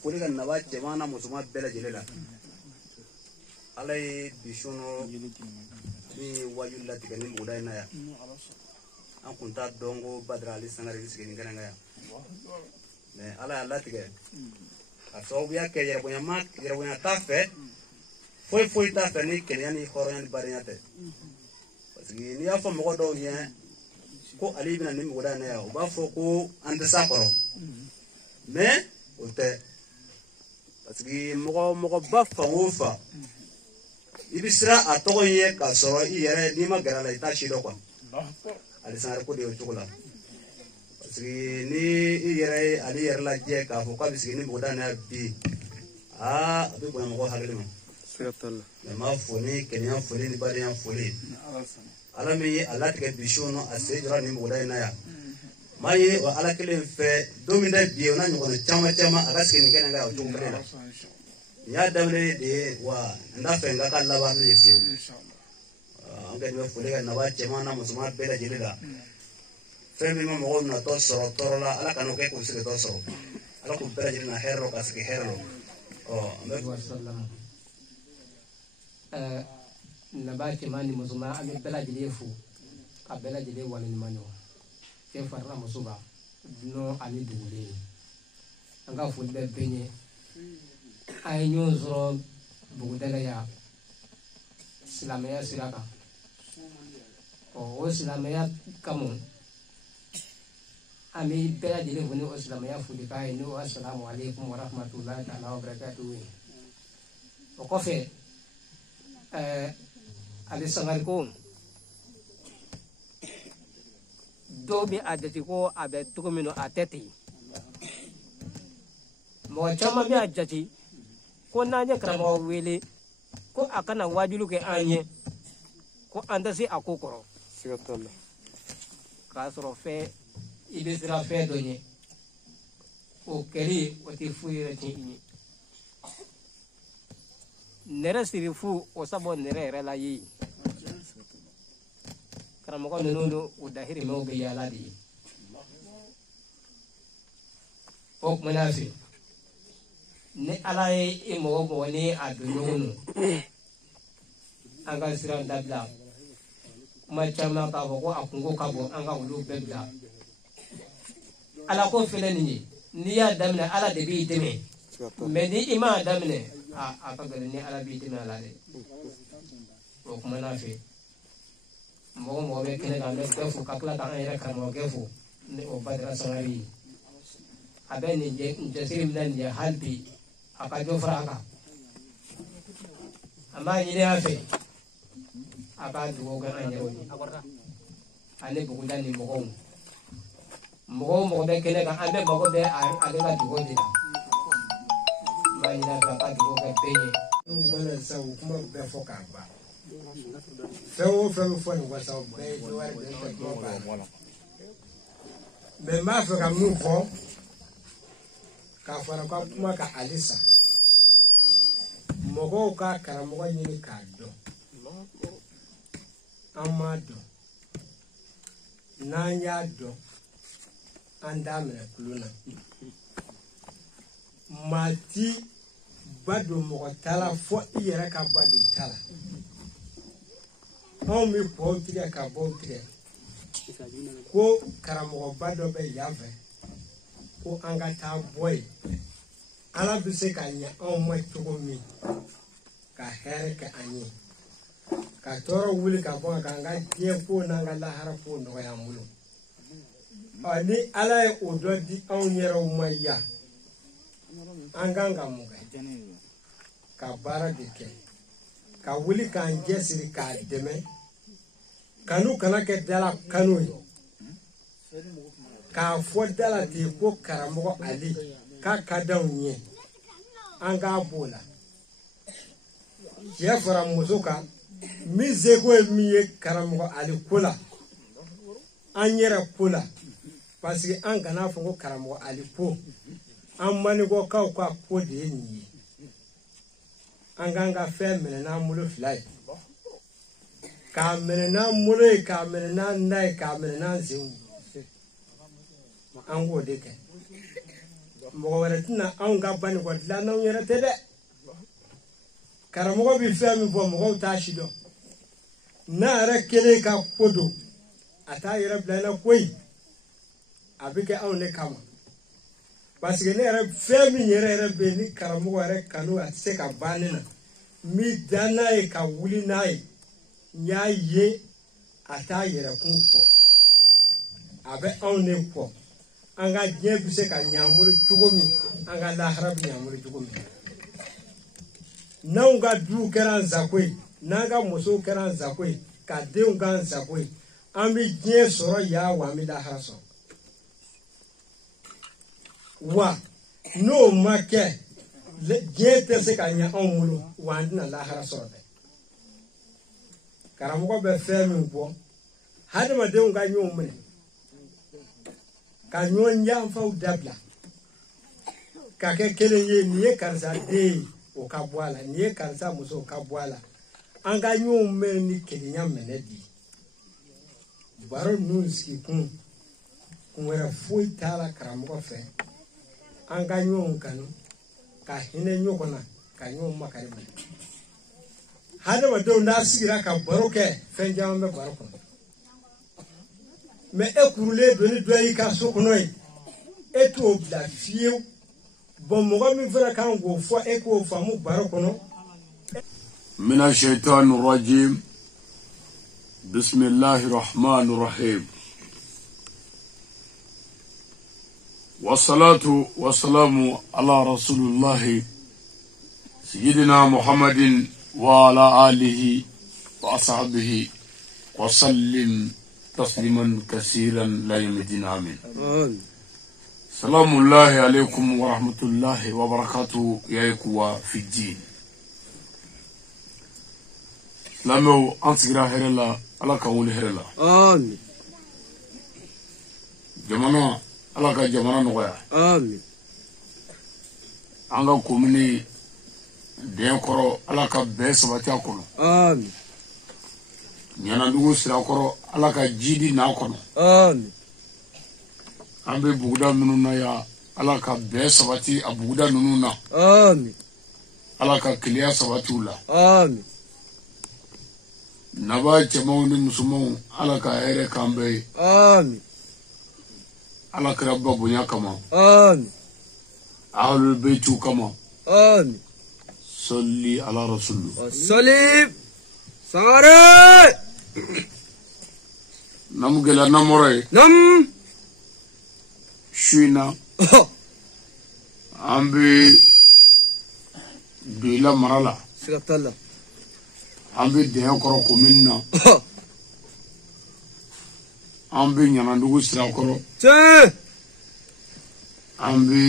foli ka naba jamana musoman bɛɛ lajɛlen la ala ye bishono ni waju latigɛ ni muguda in na yan an kun t'a dɔn ko Badara Ali Sangare bɛ sigi nin kɛnɛ kan yan mais ala y'a latigɛ ka sababuya kɛ yɛrɛbonya t'a fɛ foyi t'a fɛ ni kɛnɛya ni hɔrɔnya ni badenya tɛ parce que n'i y'a fɔ mɔgɔ dɔw ɲɛ ko Ali bɛna ni muguda in na yan u b'a fɔ ko an tɛ s'a kɔrɔ mais o tɛ parce que mɔgɔba fan o fan i bɛ siran a tɔgɔ ye k'a sɔrɔ i yɛrɛ n'i ma gɛrɛ a la i t'a si dɔn quoi Ali Sangare ko de y'o cogo la parce que ni i yɛrɛ ye Ali yɛrɛ lajɛ k'a fɔ k'a bɛ sigi ni muguda in na bi a bɛ bonya mɔgɔ hakili ma mais n b'a fɔ ni kɛnɛya foli ni badenya foli ala min ye a latigɛ bi su kɔnɔ a sen jɔra nin muguda in na yan maa ye wa ala kelen fɛ don min tɛ bi ye o n'a ɲɔgɔnna caman a ka sigi nin kɛnɛ kan o cogo kelen la nin y'a daminɛ de ye wa n t'a fɛ n ka laban min ye fiyewu an kɛlen bɛ foli kɛ naba cɛman na musoman bɛɛ lajɛlen la fɛn min ma mɔgɔw natɔ sɔrɔ tɔɔrɔ la ala kan'o kɛ k'u sigetɔ sɔrɔ ala k'u bɛɛ lajɛlen na hɛrɛ la ka sigi hɛrɛ la an bɛ naba cɛman ni musoman an bɛ bɛɛ lajɛlen fo ka bɛɛ lajɛlen waleɲuman dɔn cɛ farila muso ba dunɔ ani dugulen an ka foli bɛ bɛɛ ɲɛ an ye ɲɔgɔn sɔrɔ buguda la yan silamɛya sira kan o silamɛya kama an bɛ bɛɛ lajɛlen fo ni o silamɛya folikan ye n'o assalamu alaikum wa rahmatullahi ta'ala wa barakatuhu o kɔfɛ Ali Sangare ko dɔw bɛ a jate ko a bɛ cogo min na a tɛ ten mɔgɔ caman bɛ a jate ko n'an ye karamɔgɔ wele ko a kana wajulu kɛ an ye ko an tɛ se a ko kɔrɔ k'a sɔrɔ fɛn i bɛ siran fɛn dɔ ɲɛ o kɛli o tɛ foyi yɛrɛ tiɲɛ i ye nɛrɛ siri fu o sabu nɛrɛ yɛrɛ la ye karamɔgɔ ninnu don u dahirimɛw bɛ yaala de ye o kumana fɛ ni ala ye i mɔgɔ ni a don ɲɔgɔn na an ka siraw dabila kuma caman k'a fɔ ko a kungo ka bon an ka olu bɛɛ bila ala ko filɛ nin ye n'i y'a daminɛ ala de b'i dɛmɛ mais ni i m'a daminɛ a ka gɛlɛn ni ala b'i dɛmɛ a la dɛ o kumana fɛ mɔgɔ bɛ kɛnɛ kan an bɛ bɛɛ fo ka tila k'an yɛrɛ karamɔgɔkɛ fo ni o Badara Sangare ye a bɛ nin jasiri min na nin ye hali bi a ka dɔ fara a kan an b'a ɲini a fɛ a ka dugawu kɛ an yɛrɛw ye ani buguda ni mɔgɔw bɛ kɛnɛ kan an bɛɛ mago bɛ ale ka dugawu de la n b'a ɲini a fɛ a ka dugawu kɛ bɛɛ ye. Mana sabu kuma bɛɛ fɔ k'a ban fɛn o fɛn bɛ fɔ nin wasa o bɛɛ ye wari bɛɛ tɛ kuma ban mais n b'a fɛ ka min fɔ k'a fara ka kuma ka alisa mɔgɔw ka karamɔgɔ ɲini k'a dɔn an m'a dɔn n'an y'a dɔn an t'a minɛ kulo na maa ti ba don mɔgɔ ta la fɔ i yɛrɛ ka ba don ta la anw bɛ bɔw tigɛ ka bɔw tigɛ ko karamɔgɔba dɔ bɛ yan fɛ ko an ka taa bɔ yen ala bɛ se ka ɲɛ anw ma cogo min ka hɛrɛ kɛ an ye ka tɔɔrɔ wuli ka bɔ kan ka diɲɛ ko n'an ka lahara ko nɔgɔya an bolo ni ala ye o dɔ di anw yɛrɛw ma yan an kan ka mun kɛ ka baara de kɛ ka wuli k'an cɛsiri k'a dɛmɛ kanu kana kɛ dala kanu ye k'a fɔ dala ten ko karamɔgɔ Ali k'a ka d'anw ye an k'a b'o la cɛ fara muso kan min seko ye min ye karamɔgɔ Ali ko la an yɛrɛ ko la parce que an kana fɔ ko karamɔgɔ Ali ko an manikɔkaw ka ko de ye nin ye an kan ka fɛn minɛ n'an bolo fila ye k'a minɛ n'an bolo ye k'a minɛ n'an da ye k'a minɛ n'an senw ye an k'o de kɛ mɔgɔ wɛrɛ tɛna anw ka bani kɔ dilan n'anw yɛrɛ tɛ dɛ karamɔgɔ bɛ fɛn min fɔ mɔgɔw t'a si dɔn n'a yɛrɛ kelen ka ko don a t'a yɛrɛ bila na koyi a bɛ kɛ anw de kama parce que ne yɛrɛ fɛn min yɛrɛ bɛ ni karamɔgɔ yɛrɛ kanu a tɛ se ka ban ne na n bɛ da n'a ye ka wuli n'a ye n y'a ye a t'a yɛrɛkun kɔ a bɛ anw de kɔ an ka diɲɛ bɛ se ka ɲɛ an bolo cogo min an ka lahara bɛ ɲɛ an bolo cogo min n'anw ka duw kɛra an sago ye n'an ka musow kɛra an sago ye ka denw k'an sago ye an bɛ diɲɛ sɔrɔ ya wa an bɛ lahara sɔrɔ wa n'o ma kɛ diɲɛ tɛ se ka ɲɛ anw bolo wa an tɛna lahara sɔrɔ dɛ karamɔgɔ bɛ fɛn min fɔ hadamadenw ka ɲɔgɔn minɛ ka ɲɔgɔn yanfaw dabila ka kɛ kelen ye nin ye karisa den ye o ka bɔ a la nin ye karisa muso o ka bɔ a la an ka ɲɔgɔn mɛn ni kelenya minɛ di baro ninnu sigi kun wɛrɛ foyi t'a la karamɔgɔ fɛ an ka ɲɔgɔn kanu ka hinɛ ɲɔgɔn na ka ɲɔgɔn makari minɛ hadamadenw n'a sigira ka baro kɛ fɛn caman bɛ baro kɔnɔ mais e kurulen don ni dɔ y'i ka so kɔnɔ ye e t'o bila fiyewu bon mɔgɔ min fana kan k'o fɔ e k'o faamu baro kɔnɔ. mina shaitan rajim bismillahir rahmanir rahim wassalatu wassalamu ala rasulillah sayyidina muhammadin wa ala alihi wa ashabihi wa sallim تسليما كثيرا لا يمدين آمين سلام الله عليكم ورحمة الله وبركاته يا إخوة في الدين لامو أنتظر هرلا على كون هرلا آمين جمانا على كجمانا نغيا آمين أنغا كومني دين كرو على كبس باتيا آمين nyana ndugu sirakoro ala ka jidi na kono amen ambe buguda nunu na ya ala ka be sabati abuguda nunu na amen ala ka kliya sabati ula amen naba chemo ni musumo ala ka ere kambe amen ala ka rabba bunya kama amen ahlul baytu kama amen salli ala rasul salib sare nam gela namore nam shuina ambi bila marala sigatalla ambi de koro kominna ambi nyana ndugu sira koro te ambi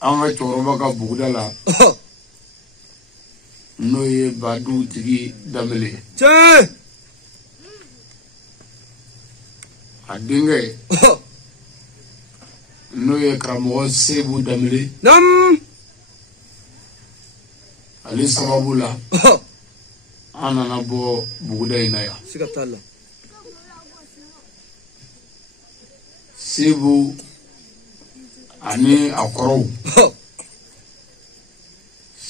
anga choroba ka bugdala no ye badu tigi damele te adinge no ye kramo sebu damele nam ali sababula anana bo bugda inaya sigatalla sebu ani akoro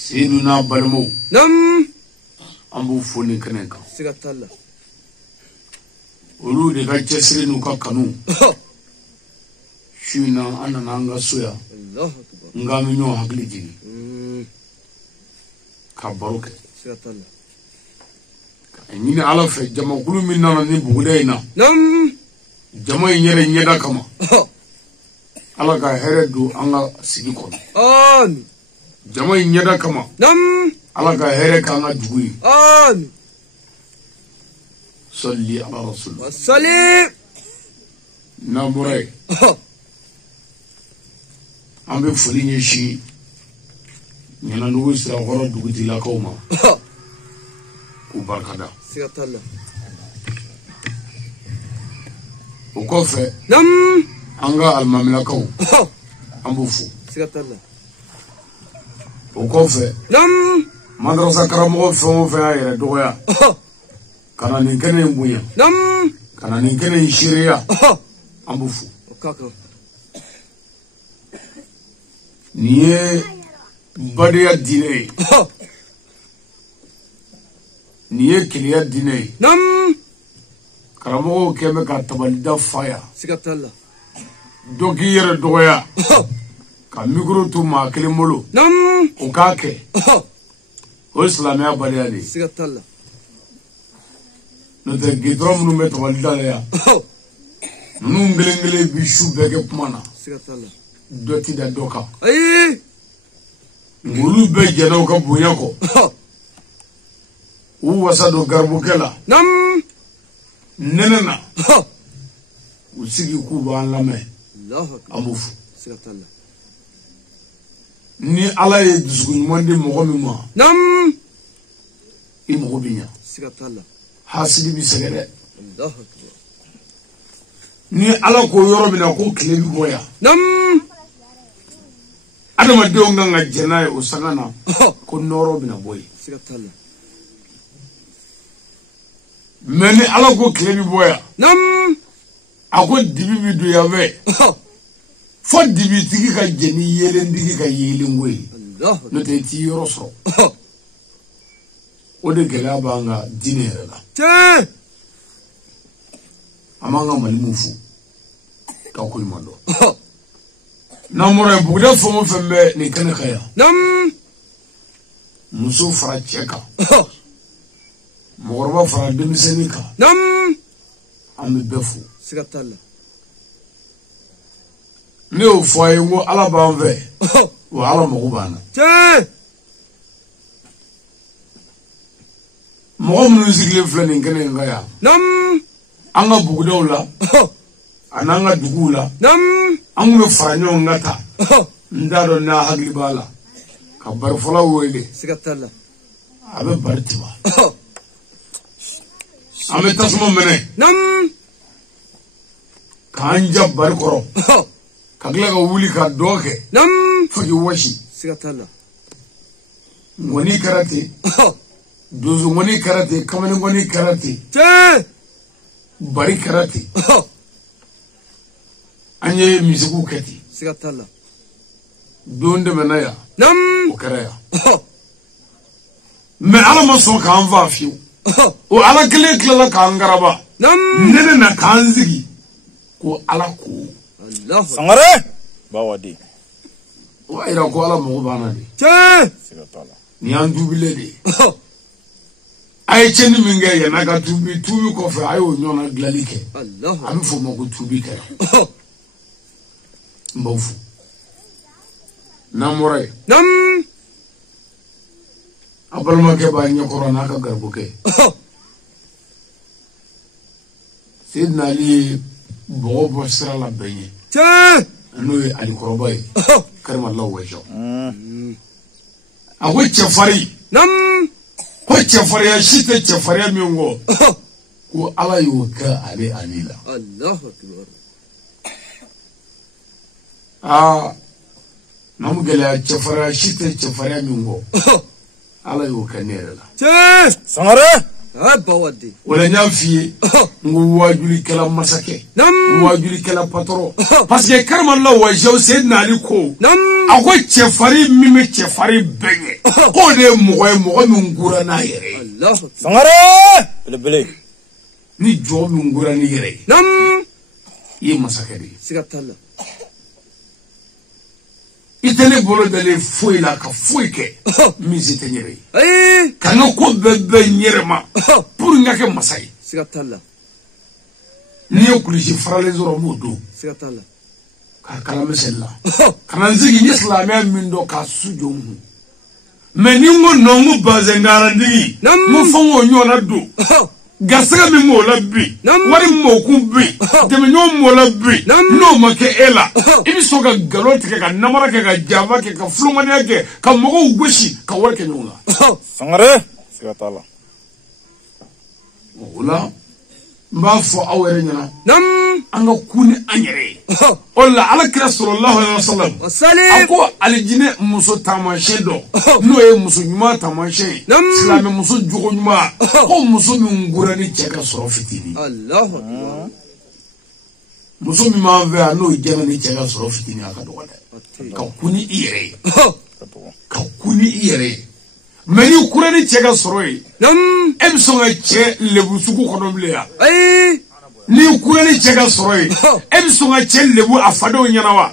sedu na balmo nam ambu foni kanenka sigatalla olu de ka cesiri nu ka kanu shina anana nga soya allah akbar nga mi nyo hakili jigi ka baroke sigatalla nyine ala fe jama kulu min nana ni bugudayna nam jama nyere nyeda kama ala ka heredu anga sigi ko amen jama nyeda kama nam ala ka here ka anga dugu amen salli ala rasul salib na murai ambe fuli nyeshi nyana nugu sira horo dugu dila kauma ku barkada sigatalla o kofe nam anga almamila kaw ambu fu sigatalla o kofe nam madrasa karamo fo fa yere doya kana nin kene mbunya nam kana nin kene shiriya ambu fu kaka Niye Badia Dine. Niye Kilia Dine. Nam. Karamo keme ka tabalida fire. Sikatala. Doki yere doya. Ka mikro tu ma kelimolo. Nam. O kake. O islamia Badia ni. Sikatala. No te gidrom no me tabalida ya. Nunu ngelengele bishu bege pumana. Sikatala. Doti da doka. Ayi. Ngulu be jeno ka bunyako. U wasa do garbukela. Nam. Nenena. Usigi kuba lame. Allah. Amufu. Sikatala. Ni ala ye dusukunyumandi mogo mima. Nam. I mogo binya. Sikatala. Hasidi bi segere. Allah. Ni ala ko yoro bina ko kile bi boya. Nam. Adama de nga jena ye osagana ko noro bina boy. Sikatala. Meni ala ko kile bi boya. Nam. Ako dibi bi du yave. Fo dibi tigi ka jeni yele ndigi ka yele ngwe. Allah. No te ti yoro so. O de gela banga dinere la. Te. Amanga malimufu. Ka ko imando. Namore buda fomo fembe ni kana kaya. Nam. Muso fara cheka. Morba fara demisenika. Nam. Ami befu. Sikatala. Ne o foye ngo ala banve. O ala mogo bana. Te. Mogo musicle flani ngene ngaya. Nam. Anga bugudaw la. Ananga dugula. Nam. Angu faranyo ngata. Ndaro na hagli bala. Ka barfola wele. Sikatala. Abe bartiba. Ame tasmo mene. Nam. Kanja barkoro. Kagla ka wuli ka doke. Nam. Fagi washi. Sikatala. Ngoni karate. Dozo ngoni karate. Kamani ngoni karate. Te. Bari karate. Anye misiku keti. Sikatala. Donde menaya. Nam. O karaya. Me ala maso ka anva fiu. O ala kile kila ka angaraba. Nam. Nene na kanzigi. Ko ala ko. Allah. Sangare. Bawadi. O ira ko ala mo bana di. Te. Sikatala. Ni andubile di. Ay cheni minga ya naga tubi ko fa ayo nyona glalike. Allah. Ami fo mo ko tubi kaya. Mbofu. Namore. Nam. Abalma ke ba nyokoro na ka garbuke. Sidna Ali bobo sira la benye. Te. Anu ali korobai. Karma Allah wajo. Awe chefari. Nam. Ko chefari ya shite chefari ya miongo. Ko ala yuka ale anila. Allah akbar. Namugela chefari shite chefari ya miongo. Ala yuka nerela. Te. Sangare. Bawadi. Wala nyamfi ngu wajuli kala masake. Nam. Wajuli kala patro. Parce que karma Allah wajo Sayyidina Ali ko. Nam. Ako chefari mime chefari benye. Ko de mogo mungura na yere. Allah. Sangare. Bele. Ni jo mungura ni yere. Nam. Ye masakari. Sikatala. Itene bolo dele foi la ka foi ke. Misi tenyere. Ayi. Kano ko bebe nyerema. Pour ngake masai. Sikatala. Ni okulisi frale zoro modo. Sikatala. Ka kala mesela. Kana nzigi ni islamia mindo ka sujo mu. Meni ngo nongu bazengara ndi. Mo fongo nyona do. Gasaga mi mo la bi. Wari mo ku bi. Demi nyo mo la bi. No make ela. Ibi soga galoti ke ka namara ke ka java ke ka flumania ke ka mogo ugweshi ka wari ke nyona. Sangare. Sikatala. Ola. Mba fo awere nyana. Nam. Anga kuni anyere. Ola ala kira sallallahu alaihi wasallam. Wasalim. Ako alijine muso tamashe do. No ye muso nyuma tamashe. Silame muso jogo nyuma. Ko muso mi ngura ni cheka soro fitini. Allah akbar. muso min m'an fɛ yan n'o jɛna ni cɛ ka sɔrɔ fitinin a ka dɔgɔ dɛ ka kun ni i yɛrɛ ye ka kun ni i yɛrɛ ye mais ni kura ni cɛ ka sɔrɔ ye e bɛ sɔn ka cɛ lebu sugu kɔnɔ bilen yan ni kura ni cɛ ka sɔrɔ ye e bɛ sɔn ka cɛ lebu a fadenw ɲɛna wa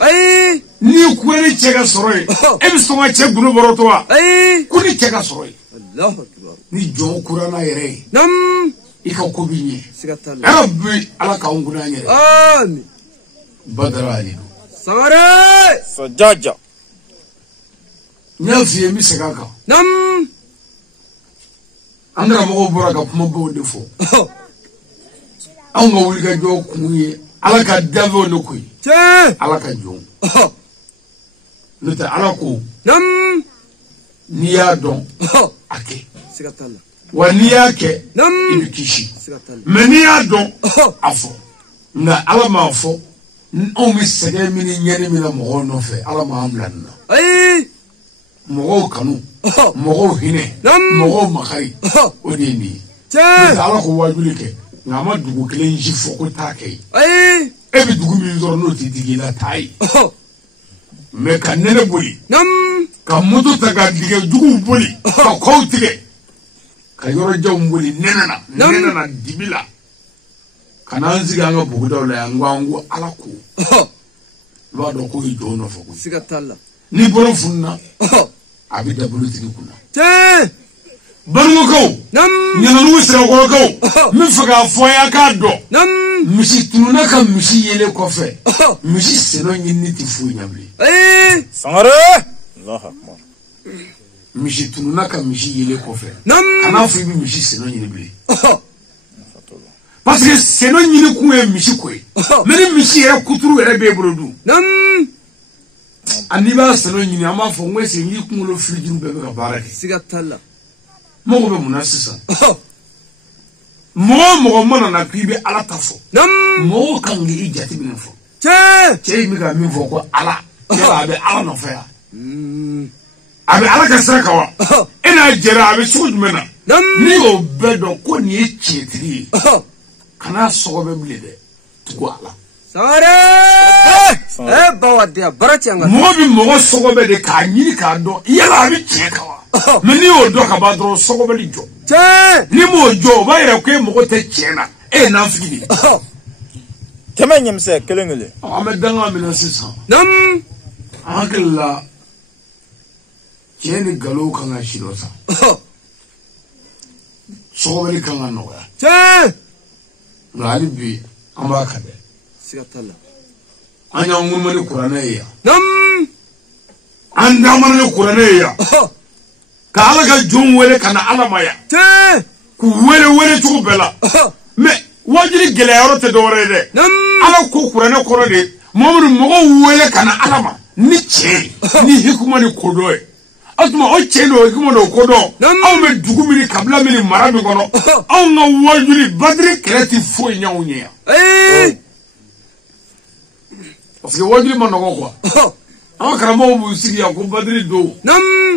ni kura ni cɛ ka sɔrɔ ye e bɛ sɔn ka cɛ golo bɔrɔtɔ wa ko ni cɛ ka sɔrɔ ye ni jɔn kura n'a yɛrɛ ye i ka ko b'i ɲɛ Rabbi ala k'anw kun an yɛrɛ Amin. Badara ale don Sangare. Sajaja. n y'a f'i ye n bɛ segin a kan an karamɔgɔw bɔra ka kumabaw de fɔ anw ka wulikajɔ kun ye ala ka danfɛnw de ko ye ala ka jɔnw n'o tɛ ala ko n'i y'a dɔn a kɛ wa n'i y'a kɛ i bɛ kisi mais n'i y'a dɔn a fɔ nka ala m'a fɔ anw bɛ sɛgɛn min ni ɲɛni min na mɔgɔw nɔfɛ ala m'an bila nin na mɔgɔw kanu mɔgɔw hinɛ mɔgɔw makari o de ye nin ye n'o tɛ ala ko wajuli kɛ nka a ma dugu kelen si fɔ ko taa kɛ ye e bɛ dugu min sɔrɔ n'o tɛ digi i la taa ye mais ka nɛnɛ boli ka moto ta ka dingɛ juguw boli ka kɔw tigɛ ka yɔrɔjanw boli nɛnɛ na dibi la ka n'an sigi an ka bugudaw la yan n ko ala ko i b'a dɔn ko ye jɔn nɔfɛ koyi ni bolo fununa a bɛ da bolotigi kunna banukaw ɲananugu sirakɔrɔkaw n bɛ fɛ k'a fɔ a k'a dɔn misi tununa ka misi yelen kɔfɛ misi seno ɲinini tɛ foyi ɲɛ bilen Sangare. Allahu Akbar. misi tununa ka misi yelen kɔfɛ kan'a fɔ i bɛ misi seno ɲini bilen parce que seno ɲini kun ye misi ko ye mais ni misi yɛrɛ kuturu yɛrɛ b'e bolo dun ani b'a seno ɲini an b'a fɔ n ko est ce que n'i kunkolo filijuru bɛɛ bɛ ka baara kɛ mɔgɔ bɛ mun na sisan mɔgɔ o mɔgɔ mana na k'i bɛ ala ta fɔ mɔgɔw kan k'i jate minɛ fɔ cɛ in bɛ ka min fɔ ko ala yala a bɛ ala nɔfɛ yan a bɛ ala ka sira kan wa e n'a jɛra a bɛ cogo jumɛn na n'i y'o bɛɛ dɔn ko nin ye tiɲɛtigi ye kan'a sɔgɔ bɛ bilen dɛ tugu a la mɔgɔ bɛ mɔgɔ sɔgɔ bɛ de k'a ɲini k'a dɔn yala a bɛ tiɲɛ kan wa mais n'i y'o dɔn ka ban dɔrɔn sɔgɔ bɛ jɔ n'i m'o jɔ o b'a yira ko e mago tɛ tiɲɛ na e ye nafigi de ye Kɛmɛ ɲɛmisɛn kelen kelen. an bɛ danga minɛ sisan an hakili la tiɲɛ ni nkalon kan ka si dɔ san sɔgɔbɛli kan ka nɔgɔya nka hali bi an b'a kan dɛ an y'an ŋunuma ni kuranɛ ye yan an damana ni kuranɛ ye yan ka ala ka jɔnw wele ka na ala ma yan k'u wele cogo bɛɛ la mais wajuli gɛlɛyayɔrɔ tɛ dɔwɛrɛ ye dɛ ala ko kuranɛ kɔrɔ de mɔgɔw wele ka na ala ma ni tiɲɛ ni hikima ni kodɔn ye o tuma o tiɲɛ n'o hikima n'o kodɔn anw bɛ dugu min ni kabila min ni mara min kɔnɔ anw ka wajuli badiri kɛlɛ tɛ foyi ɲɛ anw ɲɛ yan parce que wajuli ma nɔgɔ quoi an ka karamɔgɔw b'u sigi yan ko badiri don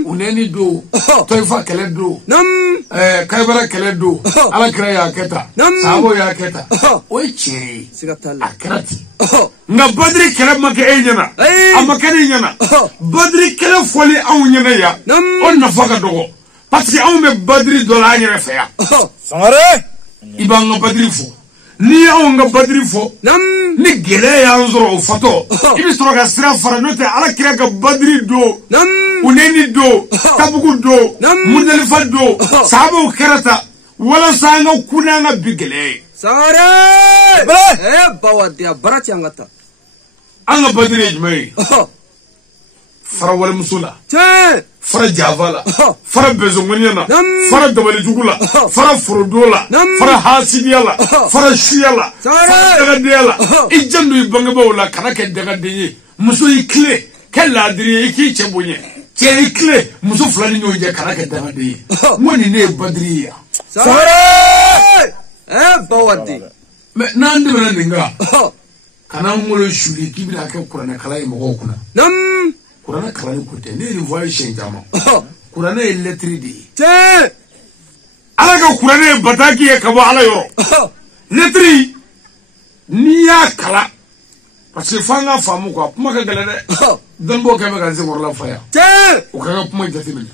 unɛni don tɔyifa kɛlɛ don kayibara kɛlɛ don alakira y'a kɛ tan sahabaw y'a kɛ tan o ye tiɲɛ ye a kɛra ten nka badiri kɛlɛ ma kɛ e ɲɛna a ma kɛ ne ɲɛna badiri kɛlɛ fɔli anw ɲɛna yan o nafa ka dɔgɔ parce que anw bɛ badiri dɔ la an yɛrɛ fɛ yan Sangare. i b'an ka badiri fɔ n'i y'anw ka badiri fɔ ni gɛlɛya y'an sɔrɔ o fatɔ i bɛ sɔrɔ ka sira fara n'o tɛ alakira ka badiri don unɛni don tabugu don mudalifa don sahabaw kɛra ta walasa an ka kun n'an ka bi gɛlɛya ye an ka badiri ye jumɛn ye fara walimuso la fara jafa la fara bezongoniya la fara dabalijugu la fara forodo la fara hasidiya la fara suya la fara dagadeya la i janto i bangebaaw la kana kɛ dagaden ye muso i tile kɛ laadiri ye i k'i cɛ bonya cɛ i tile muso fila ni ɲɔgɔn cɛ kana kɛ dagaden ye n ko nin ne ye badiri ye yan mais n'an dɛmɛna nin kan kana n wolo suli k'i bɛna kɛ kuranɛkala ye mɔgɔw kunna kuranɛ kalani ko tɛ ne ye nin fɔ a ye siɲɛ caman kuranɛ ye lɛtiri de ye ala ka kuranɛ ye bataki ye ka bɔ ala yɔrɔ lɛtiri n'i y'a kala parce que fanga famu quoi kuma ka gele de don bo ka ga zikor la faya o ka kuma jati min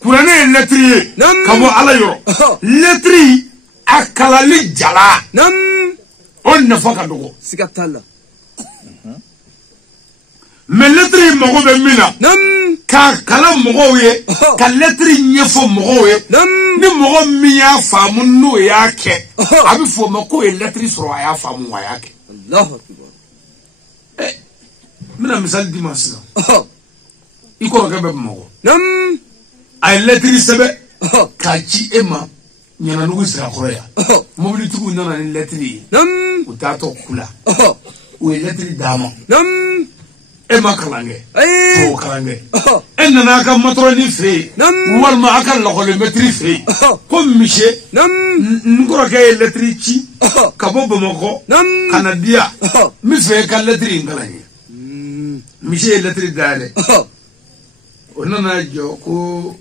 kurane letri kamo ala yoro letri akalali jala on na faka dogo sikatala mais letri mogo be mina ka kala mogo ye ka letri nyefo mogo ye ni mogo mi ya famu no ya ke abi fo mako e letri soro ya famu wa ya ke Allahu akbar mina misal dimanche iko ka be mogo ay letri sebe ka ci ema nyana nugu sira korea mobili tugu nana ni letri utato kula o letri dama ema kalange o kalange enna ka matroni fe wal ma akal la ko le metri fe comme miché ngoro ka letri ci ka bobo mako kanadia mi fe ka letri ngalani miché letri dale onana joko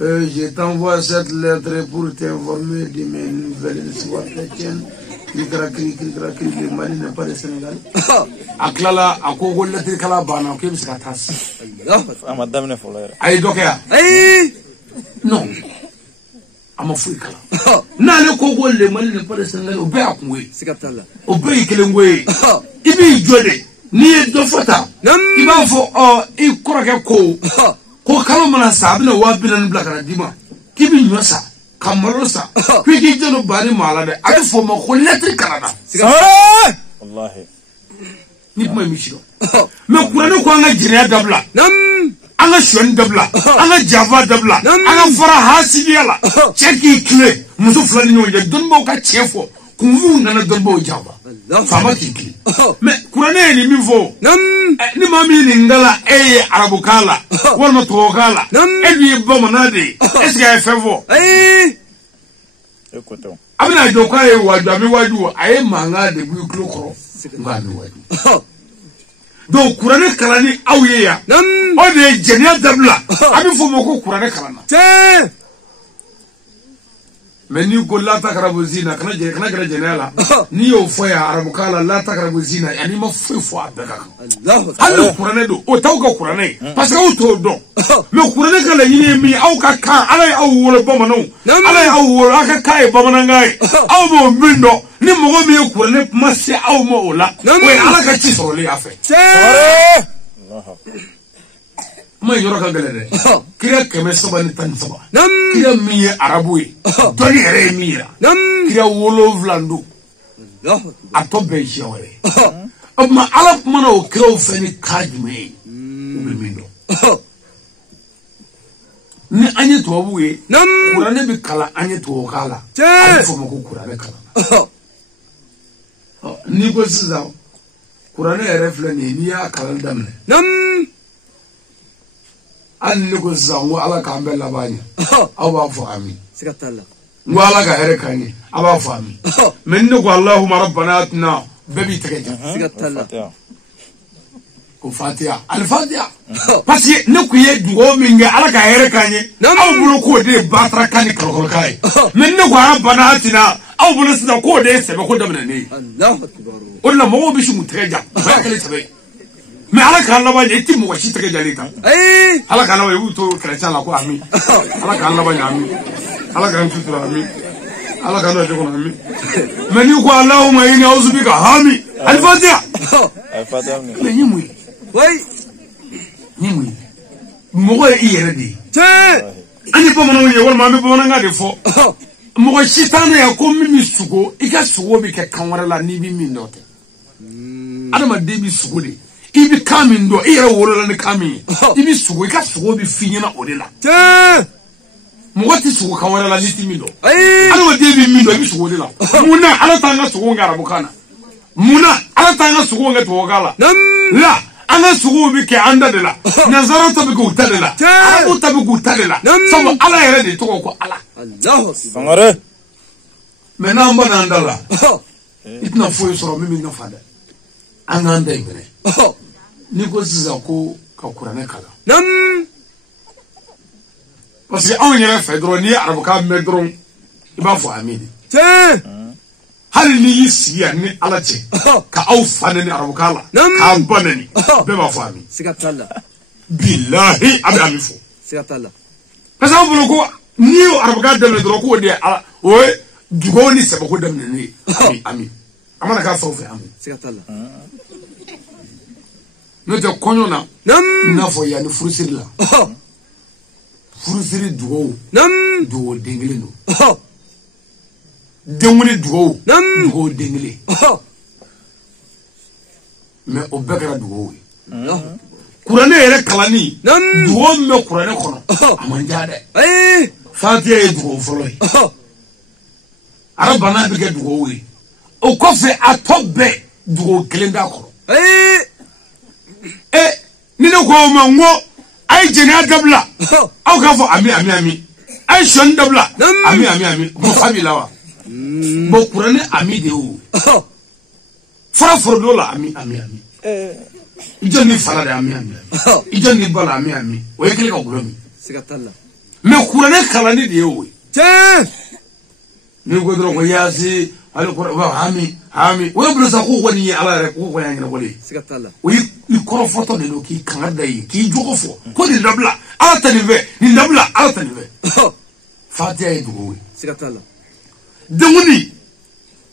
je t'envoie cette lettre pour t'informer de mes nouvelles histoires chrétiennes. Le Mali n'est pas le Sénégal. Aklala, Akogo lettre kala bana, ok, parce que tas. Madame ne faut l'air. Aïe, dokia. Non. Ama fui kala. Na le Kogo le Mali n'est pas le Sénégal. Obe akwe. sikatala Obe ikelengwe. Ibi jode. Ni dofata. Iba fo I korake ko. Ko kalo mana sabina wabina nbla kana dima kibi nyosa kamarosa kwiki jeno bari mala de ati fo ma ko letri kana wallahi ni kuma mishiro me kurane ko anga jina dabla anga shon dabla anga java dabla anga fara hasibiala cheki kle muso fulani nyoje donbo ka chefo kuvu ngana donbo java fama kiki me kurane ni mifo ni mami ni ngala arabukala wala tokala ebi bomanade eska fevo écoutons abina joka waju aye manga de bu klokro ngani waju do kurane kalani awye ya o de jenia dabla abi fo moko kurane kalana mais ni ko la takrabu zina kana jenela ni yo foya arabukala la takrabu zina yani ma fo abeka Allah kurane do o tawka kurane parce que o to do mais kurane kala yini mi au ka ala au wala bomano ala au wala aka kai bomanangai au mo bindo ni mo mi kurane mase au mo ola o ala ka ci so le afa ma yoro ka gele de kira keme soba ni tan soba kira mi arabu doni ere mira kira wolo vlando atobe jawre amma ala mana o kira feni kajme ube mindo ni anye to abuwe kurane bi kala anye to kala fo mako kurane kala ni ko siza kurane ere flani ni ya kala damne an ni ko zango ala ka ambela banya aba fo amin sikatala wala ka here kani aba fo amin men ni ko allahumma rabbana atina babi takeja sikatala ko fatiha al fatiha parce que ne ko ye dugo minga ala ka here kani aw bulu ko de batra kani kol kai men ni ko rabbana atina aw bulu sida ko de sebe ko damna ne Allahu akbar wala mo bi shi mutakeja ba kale sebe mais ala ka Allah banya iti mo washi take jalita ala ka Allah yu to chrétien la ko ami ala ka Allah banya ami ala ka ntu tura ami ala ka no de ko ami mais ni ko Allahumma inni a'udhu bika hami al-fatiha mais ni muy way ni muy mo ko yere di ani ko mo no ye wal ma be bo na ngade fo mo ko shitana ya ko mi sugo ika sugo bi ke kanwara la ni bi mi ndote adama de bi sugo de ibi kamin do ira woro la kami ibi sugo ka sugo bi finyana odela mo wati sugo ka wala la liti mindo ala wa debi mindo ibi sugo odela muna ala tanga sugo ngara bukana muna ala tanga sugo ngata wogala la ana sugo bi ke anda de la nazara to bi ko tadela abu tabi ko tadela so ala yere de to ko ala Allahu akbar mena mbana ndala itna foyo soro mimi na fada anganda ibere ni ko siza ko ka kurane kala parce que on yere fedro ni arabu ka medron iba fo amini hali ni yisiya ni alache ka au fanani arabukala ka banani beba fami Sikatala. billahi abi amifu Sikatala. pasa bulo ko ni arabukala dem do ko de o dugo ni sebe ko dem ni ami amana ka fawfe ami Sikatala. no te konyo na fo ya ni furusiri la furusiri dugo dugo dengele no dengule dugo dugo dengele mais o bekara dugo kurane yere kalani dugo me kurane kono amanja de fatiya ye dugo folo yi arabana bi ke dugo wi o ko fe atobe dugo kelenda ko ni ne ko ma ngo ay jena dabla aw ka fo ami ay shon dabla ami mo famila wa mo kurane ami de o fara fordo la ami ijoni fara de ami ijoni bala ami o yekele ka gulomi Sikatala. me kurane kala ni de o ni go dro ko yasi ala ko ami o bro sa ko woni ala re ko yangina woni Sikatala. o yi koro foto de lo ki kangada yi ki jogo fo ko ni dabla ala tanive ni dabla ala tanive fatiya yi dugo Sikatala. denguni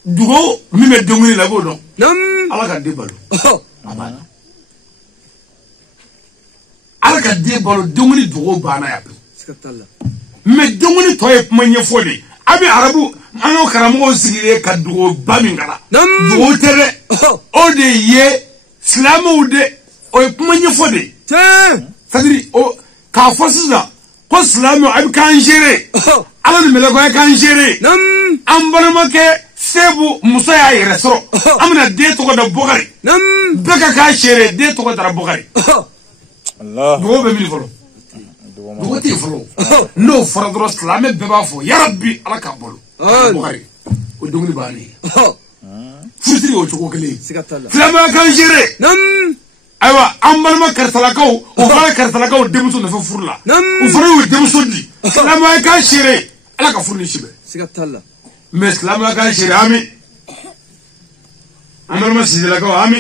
dugo mi me denguni la bo don ala ka de balo amana ala ka de balo denguni dugo bana ya Sikatala. me denguni to e manye fodi abi arabu ano karamo sigire ka dugo bamingala dugo tere o de ye islamu de o e manye fodi sadiri o ka fosiza ko islamu abi kan jere ala ni mele ko kan jere ambalama ke sebu muso ya yere soro amna de to ko da bogari beka ka jere de to ko da bogari Allah dugo be mi folo dugo ti folo no faradro islamu be ba fo ya rabbi ala ka bolo bogari o dungni bani fusiri o choko kele Sikatala. islamu kan jere aywa ambalma kartalakaw o fara kartalakaw demuso na fa furla o fara o demuso di islamu kan jere ala ka furni shibe Sikatala. mais islamu kan jere ami ambalma sidila ko ami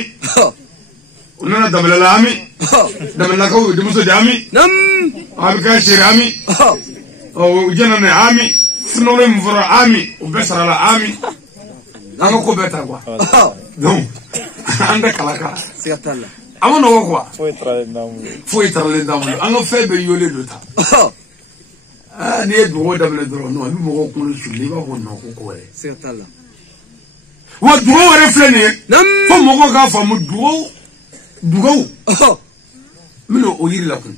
unana dabala ami dabala ko demuso di ami abi kan jere ami o jana ne ami funore mvora ami o besara la ami anga ko beta kwa donc anda kalaka Sikatala. amana wo kwa foi tralendam foi tralendam anga febe yole do ta ni do dabala do no mi mo ko sulli ba ko no ko re Sikatala. wa dugo were flene fo mo ko ka fa mu dugo mino o yiri la kun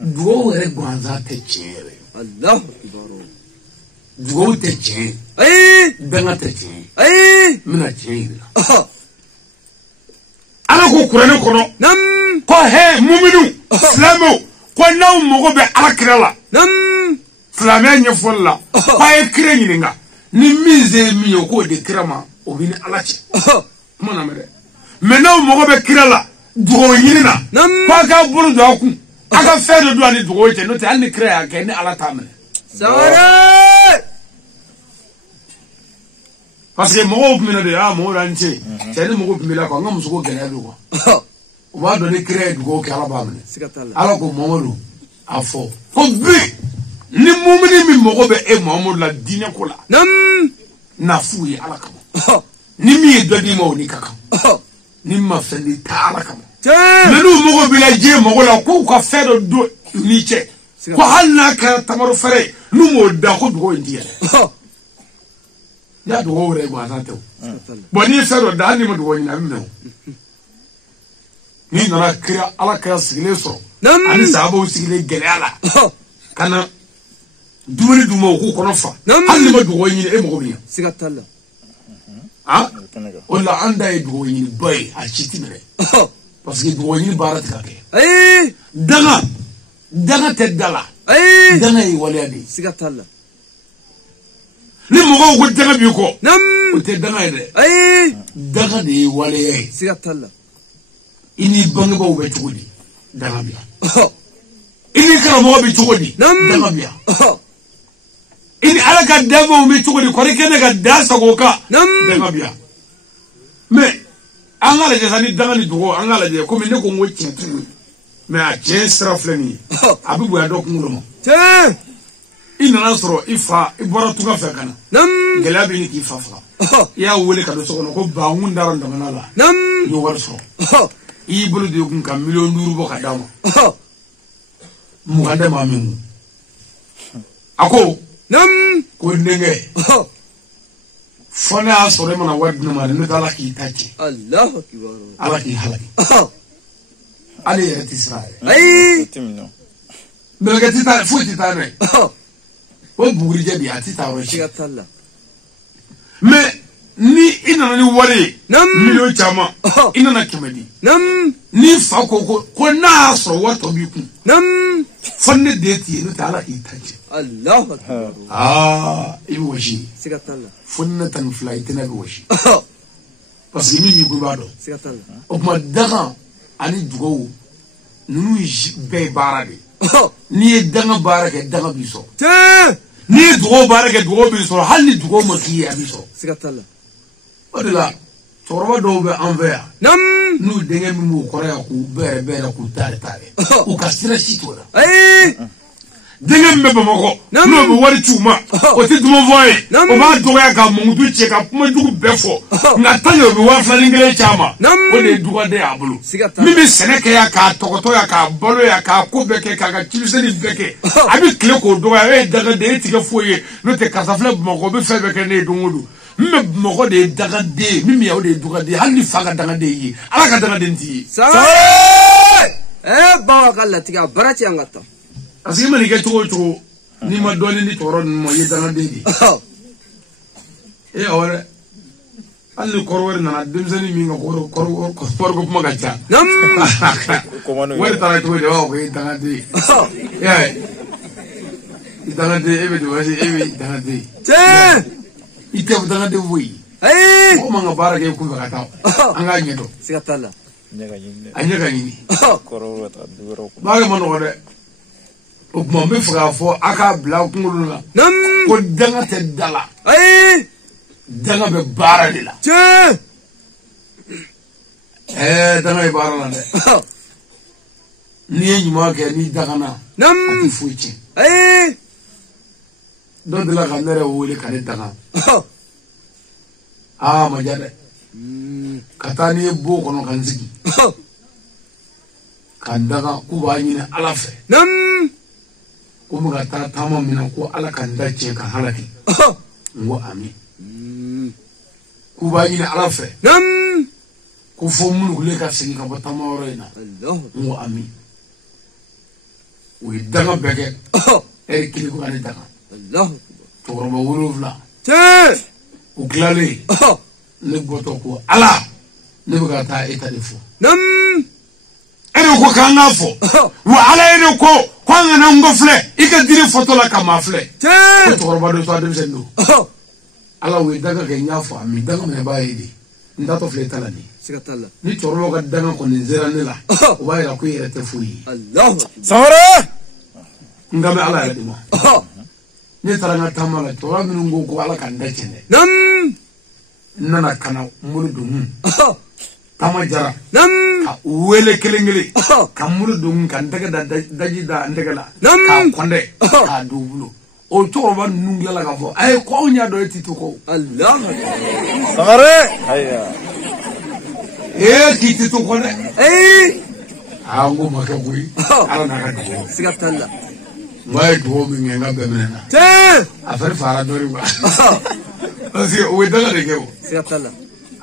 dugo were gwanza te chere Allahu Akbar. dugo te chere benga te chere mina chere ala ko kurane kono ko he muminu islamo ko naw mo ko be akira la islamia nyefolla ko e kire nyinga ni mize mi ko de kirama o bini alachi mona mere mena mo ko be kira la dugo yinina ko ka buru do ku aka fedo do ani dugo che no te ani kira ya ke ni ala tamene Sawara. parce que mo ko mina de mo ranche che ni mo ko mina ko ngam su ko gele do ko o ba do ni kira dugo ke ala ba mene Sikatala. ala ko momodu afo ko bi ni mumini mi mo ko be e momodu la dine ko la na fu yi ala kama ni mi do di mo ni kaka ni ma fendi ta ala kama nanu mo ko bila je mo ko la ko ka fedo do ni che ko halna ka tamaru fere nu mo da ko do ndiye ya do wore go asante bo ni fedo da ni mo do ni na mi no ni na kira ala ka sigile so ani sabo sigile gele ala kana dumuni dumo ko kono fa hali ma do ni e mo ko bi Sikatala. wala anda e do ni boy a chiti mere parce que do ni barat ka ke daga te dala daga yi wala di Sikatala. ni mo ko daga bi ko o te daga de daga de wala yi Sikatala. ini bangi ba ube chugudi daga bi ini kara mo bi chugudi daga bi ini ala ala ka dama mi cogo di kori kene ka da sago ka danga biya me angala je sani danga ni dugo angala je ko mi ne ko ngo chentu me a chen strafleni abibu ya dok ngulo che ina nasro ifa ibora tuga fe kana gelabi ni ki fafa ya wole ka do so ko ba ngun daran da manala yo war so i bulu de kun ka million duru bo ka dama mu ga dama min ako ko ndenge fona asore mana wadna ma ne tala ki tachi Allahu akbar ala ki halaki ali ya tisrael ay timno belga tita futi tane o buguri jabi atita ro shi sigatalla me ni ina ni wari million chama ina na kemedi ni fa ko na so wato bi ku fanne deti ni tala ki tachi Allahu akbar ibi washi sigatalla funna tan flight na bi washi parce que ni ko bado sigatalla o ma daga ani dugo nunu be barade ni danga barake danga biso ni dugo barake dugo biso hal ni dugo maki abiso sigatalla odila toroba do be envers nu denge mi mo korea ku bere ku tare o kasira sitola ay denge mbe bamako no be wari chuma o ti dumo voye o ba do ya ka mo du che ka kuma dugu befo na tanyo be wa fla ngere chama o de duga de abulu mi be seneke ya ka tokoto ya ka bolo ya ka ko beke ka kilise ni beke abi kle ko do ya daga de ti ke foye no te kasafle bamako be fe beke ne dungudu me bamako de daga de mi ya o de duga de hali faga daga de yi ala ka daga de nti bawa kala tiga barati angata asigi mani ke cogo ni ma doni ni toro mo yedana dedi awore alli korwere na demsani mi nga kor ko kuma gacha wore tara to de o yedana de yedana de ebe de wasi ebe yedana de ite yedana de voi ko manga bara ke ku gata anga nyedo sigatalla anyega yini kororo ta duro ko ba ma no de o mo me fra fo aka bla kungulu la ko danga te dala ay danga be bara de la danga be bara la de ni nyuma ke ni daga na ati fuichi ay do de la ganere wole kare daga ma jade katani bo kono kanzigi kan daga ku ba nyine ala fe ko mu ga ta tama mina ko ala kan dace ka halaki ngo ami ku ba nyine ala fe ko fo mun gule ka sigi ka batama orena ngo ami wi daga bege kili ko ani daga to ro ba wuluvla o glale ne goto ko ala ne ga ta eta defo ene ko kanga fo wa ala ene ko kwanga na ngofle ika diri foto la kama fle ko to ba do to adem sendo ala we daga ke nyafo ami daga me ba yidi ndato fle tala ni sigatalla ni to ro ga daga ko ni zera ni la o ba ira ko yere te fuyi Allahu sahara ngame ala ya dimo ni tara nga tamala to ra min ngo ko ala kan da chene nana kana mulu dum tama jara ka wele kelengele ka mulu dum kan daga daji da ndegala ka konde ka dubulo o toro ba nungla la ka fo ay ko nya do titu ko Allah sahara hayya titu ko de ango maka bui ala na ka do sigatalla mai do mi nga be mena afar fara dori ba asi o daga de ke sigatalla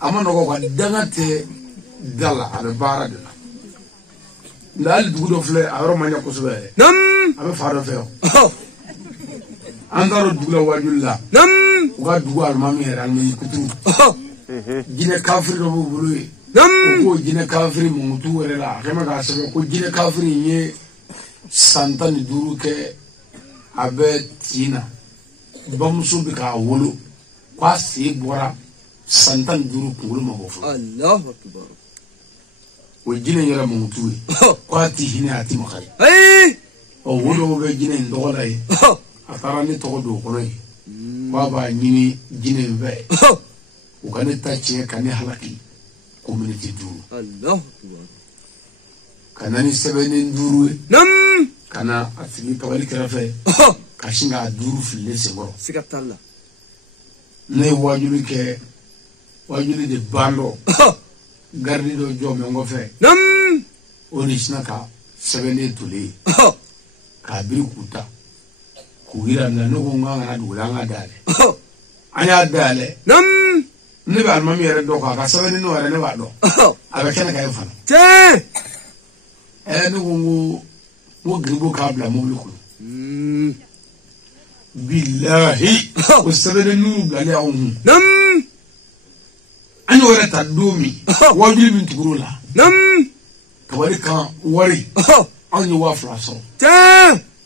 amano ko daga te dala abe bara de la ndal dugudo fle awro manya ko sube abe faro feo andaro dugula wajulla uga dugu almami hera almami kutu jine kafiri do bulu ko jine kafiri mutu wala la kema ga sebe ko jine kafiri nye santani duru ke abe tina bamsu bi ka wolo kwa si bora santani duru kungulu mabofu Allahu akbar o jine yara mutu kwa ti hine ati makari o wolo be jine ndola yi atara ni to do ko yi baba nyini jine ve ukane tachi kane halaki community duru Allah kana ni sebene nduru nam kana asili kawali karafe kashinga duru fille segoro sikatalla ne wajuli ke wajuli de bando gardi do jome ngofe nam oni snaka sebene tuli ka biri kuta kugira na no nganga na dulanga dale anya dale nam ne ba mami yere do ka sebene no yere ne ba do aba kena ka yefana te no ngo gribo ka bla mo luku billahi ko sebene no bla le on nam anyo wara tadomi wajuli min tugurula nam kawali kan wari anyo wa flaso te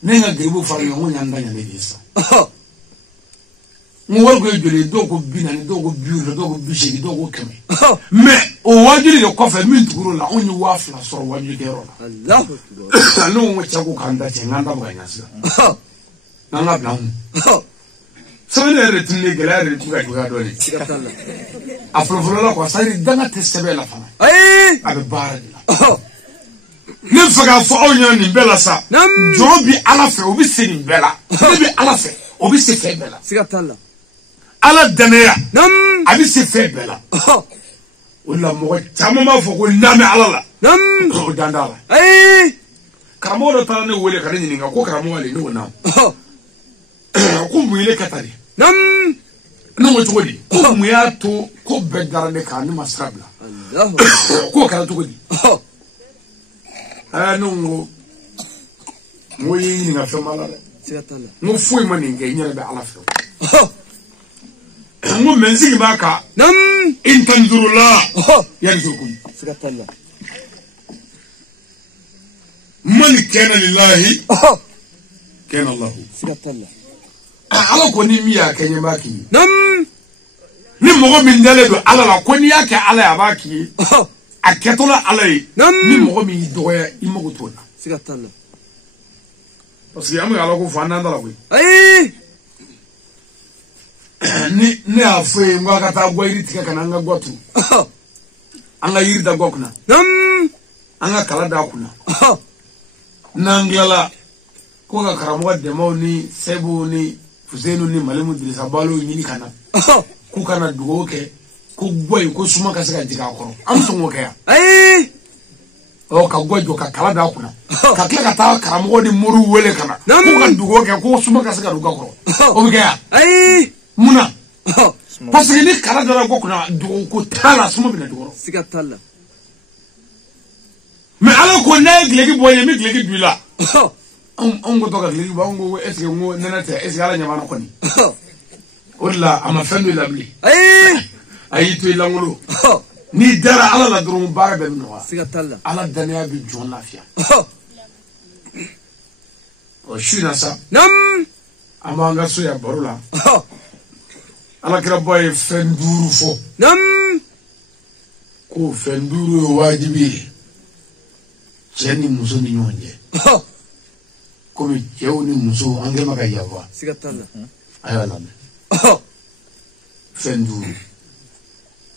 nenga gribo fari yo nyanda nya nedisa mo wargo jole do ko binani do ko biuro do ko bishegi do ko keme mais o wajuli de ko fa min tugurula anyo wa flaso wajuli ke rola Allah no mo chaku kanda chenganda ba nyasa nanga blan sabene retine gelare tuga tuga dole sikatalla afrofola ko sari danga tesebela fana ay abe baradi ne faga fo onyo ni bela sa nam jobi ala fe obi seni bela obi ala fe obi se fe bela sikatalla ala daneya nam abi se fe bela wala mo chama ma fo ko ndame ala la nam o dandala ay karamo do tane wole kare ni nga ko karamo wale no na ko muile katari nam no mo chodi ko mu ya to ko bedara de kan ma strabla Allah ko kara to ko di no mo yi ni nga fe mala sikatalla mo foi mani ngai nyere be ala fe mo menzi baka nam intandurullah yarzukum sikatalla man kana lillahi kana allah sikatalla ala ko ni miya kanye baki nam ni mogo min dale do ala la ko ni yake ala ya baki aketola ala yi ni mogo min doya imogo tola sikatalla parce que amu ala ko fana ndala ko ay ni afwe ngwa kata gwairi tika kana nga gwatu anga yirda gokuna nam anga kala da kuna nanglala ko ga karamo de mawni sebu ni fusenu ni malemu dirisa balo nyini kana ku kana dugoke ku gboy ko suma ka saka diga ko am songo ke ya ay o ka gbojo ka kala da kuna ka kla ka ta karamo di muru wele kana ku ka dugoke ko suma ka saka duga ko o bi ke ya ay muna parce que ni kala da ko kuna dugo ko tala suma bi na dugo sikatalla mais alors ko na glegi boye mi glegi bila on go to ga glegi ba on go est ce que ngo nenate est ce ala nyama na ko ni wala ama fendu labli ay ayitu ilangulu ni dara ala la drum bara be no sikatalla ala dania bi jon lafia o shuna sa nam amanga so ya borula ala kira boy fenduru fo nam ko fenduru wajibi cheni muso ni nyonje komi cheu ni muso ange maka yawa sikatalla ayala me fenduru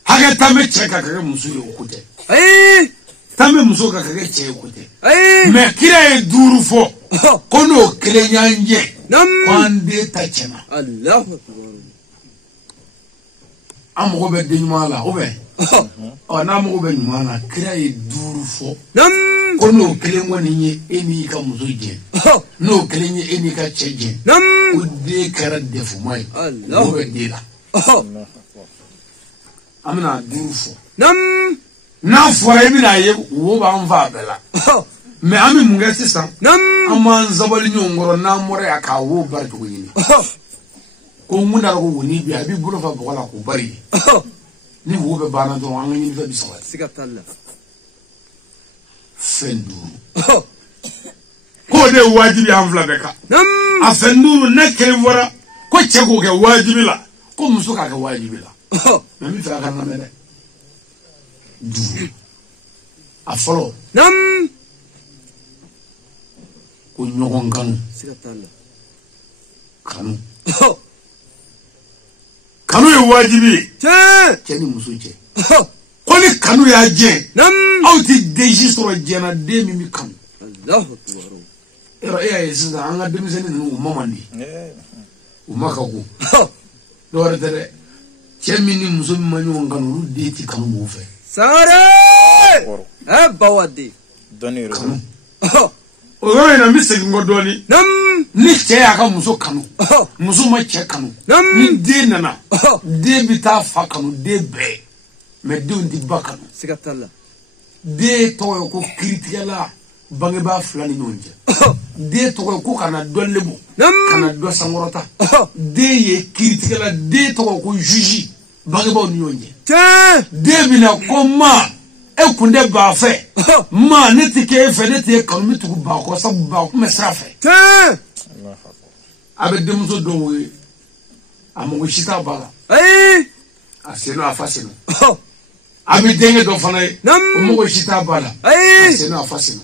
haga tame cheka kage muso yo kute ay tame muso ka kage che kute ay me kira e duru fo kono kele nyanje nam kwande tachena Allahu akbar amogo be denyumala obe o na amogo be nyumala kira e duru fo nam kono kele ngoni nye eni ka muso je no kele nye eni ka cheje nam o de kara defu mai Allah obe dela amina duru fo nam na fora ebi na ye wo ba mva bela me ami munga sisa nam aman zabali nyongoro na more aka wo bar to yini ko munda ko woni bi abi bulo fa bola ko bari ni wo be bana to an ni fa bisawa sikatalla fendu ko de wajibi anvla beka nam a fendu na kelvora ko chego ke wajibi la ko muso ka wajibi la me mi fa kana me du a folo nam ko nyogon kanu sikatalla kanu wajibi Cɛ. cɛ ni muso cɛ ko ni kanu y'a jɛ aw ti deji sɔrɔ jɛna den min bi kanu Allahu akbar. yɔrɔ e y'a ye sisan an ka denmisɛnnin ninnu u ma man di u ma ka go dɔ wɛrɛ tɛ dɛ cɛ min ni muso min ma ɲɔgɔn kanu olu den ti kanu mɔgɔw fɛ Sangare. Bawade. Dɔnni kanu o yɔrɔ in na n bɛ segin kɔ dɔɔni ni cɛ y'a ka muso kanu muso ma cɛ kanu ni den nana den bɛ taa fa kanu den bɛɛ mɛ denw ti ba kanu Siga t'a la. den tɔgɔ ye ko kiritigɛla bangebaa fila ni ɲɔgɔn cɛ den tɔgɔ ye ko kana dɔ lebu kana dɔ sankɔrɔta den ye kiritigɛla den tɔgɔ ye ko juge bangebaaw ni ɲɔgɔn cɛ den bɛ na ko ma e kun tɛ baa fɛ ma ne tɛ kɛ e fɛ ne tɛ e kanu bɛ tugu baa kɔ sabu baa kun bɛ sira fɛ a bɛ denmuso dɔw ye a mago si t'a ba la a sen a fa sen a bɛ denkɛ dɔ fana ye o mago si t'a ba la a sen a fa sen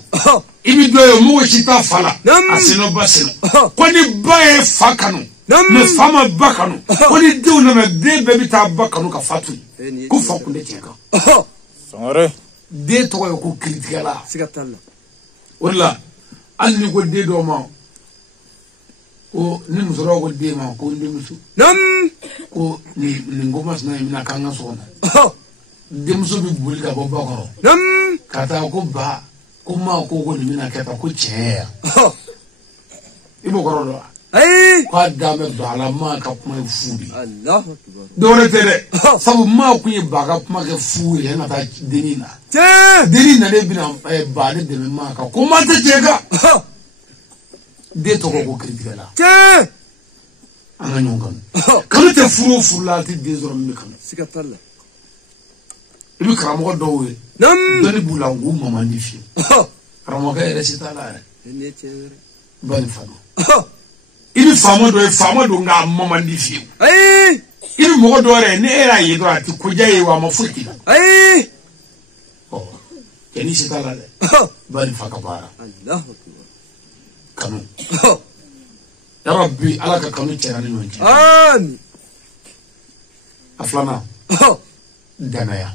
i bɛ dɔ ye o mago si t'a fa la a sen ba sen ko ni ba ye fa kanu mɛ fa ma ba kanu ko ni denw nana den bɛɛ bɛ taa ba kanu ka fa to yen ko fa kun tɛ tiɲɛ kan Sangare. den tɔgɔ ye ko kiritigɛla Siga t'a la. o de la hali ni ko den dɔw ma ko ni muso dɔw ko den ma ko n denmuso ko nin ko masina in bɛna k'an ka so kɔnɔ denmuso bɛ boli ka bɔ ba kɔrɔ ka taa ko ba ko maa ko nin bɛna kɛ tan ko tiɲɛ yan i b'o kɔrɔ dɔn wa k'a dan bɛ ba la maa ka kuma ye fu de ye Allahu akbar. dɔwɛrɛ tɛ dɛ sabu maa kun ye ba ka kuma kɛ fu ye yan ka taa dennin na dennin nalen bɛna ba de dɛmɛ maa kan ko maa tɛ tiɲɛ kan den tɔgɔ ko kiritigɛla an ka ɲɔgɔn kanu kanu tɛ furu o furu la a tɛ den sɔrɔ min bɛ kanu Siga t'a la. i bɛ karamɔgɔ dɔw ye dɔnni b'u la u ma man di fiyewu karamɔgɔkɛ yɛrɛ si t'a la yɛrɛ Ni cɛ wɛrɛ. ba ni fa don i bɛ faama dɔ ye faama don nka a ma man di fiyewu i bɛ mɔgɔ dɔ yɛrɛ ni e y'a ye dɔrɔn a tɛ koja ye wa a ma foyi k'i la cɛ ni si t'a la dɛ ba ni fa ka baara Allahu akbar. kanu yɔrɔ bi ala ka kanu cɛra ni ɲɔgɔn cɛ Amin. a filanan danaya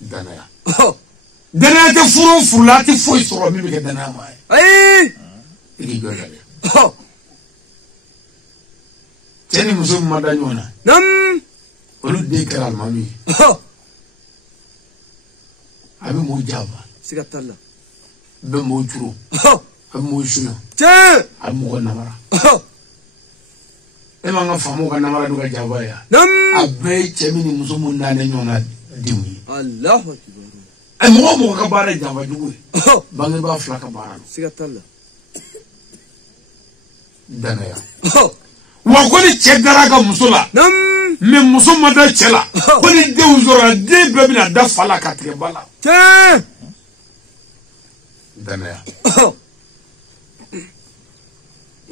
danaya danaya tɛ furu o furu la a tɛ foyi sɔrɔ min bɛ kɛ danaya ma ye i k'i jɔ dɛ cɛ ni muso min ma da ɲɔgɔn na olu den kɛra alimami ye a bɛ mɔɔw janfa Siga t'a la. a bɛ mɔɔw juru a bɛ mɔɔw suɲɛ a bɛ mɔgɔ namara e m'an ka faamaw ka namara n'u ka janfa ye a bɛɛ ye cɛ min ni muso min nalen ɲɔgɔn na denw ye Allahu akbar. mɔgɔ o mɔgɔ ka baara ye janfa jugu ye bangebaa fila ka baara don Siga t'a la. danaya wa ko ni cɛ dara a ka muso la mɛ muso ma da cɛ la ko ni denw sɔrɔla den bɛɛ bɛna da fa la ka tigɛ ba la danaya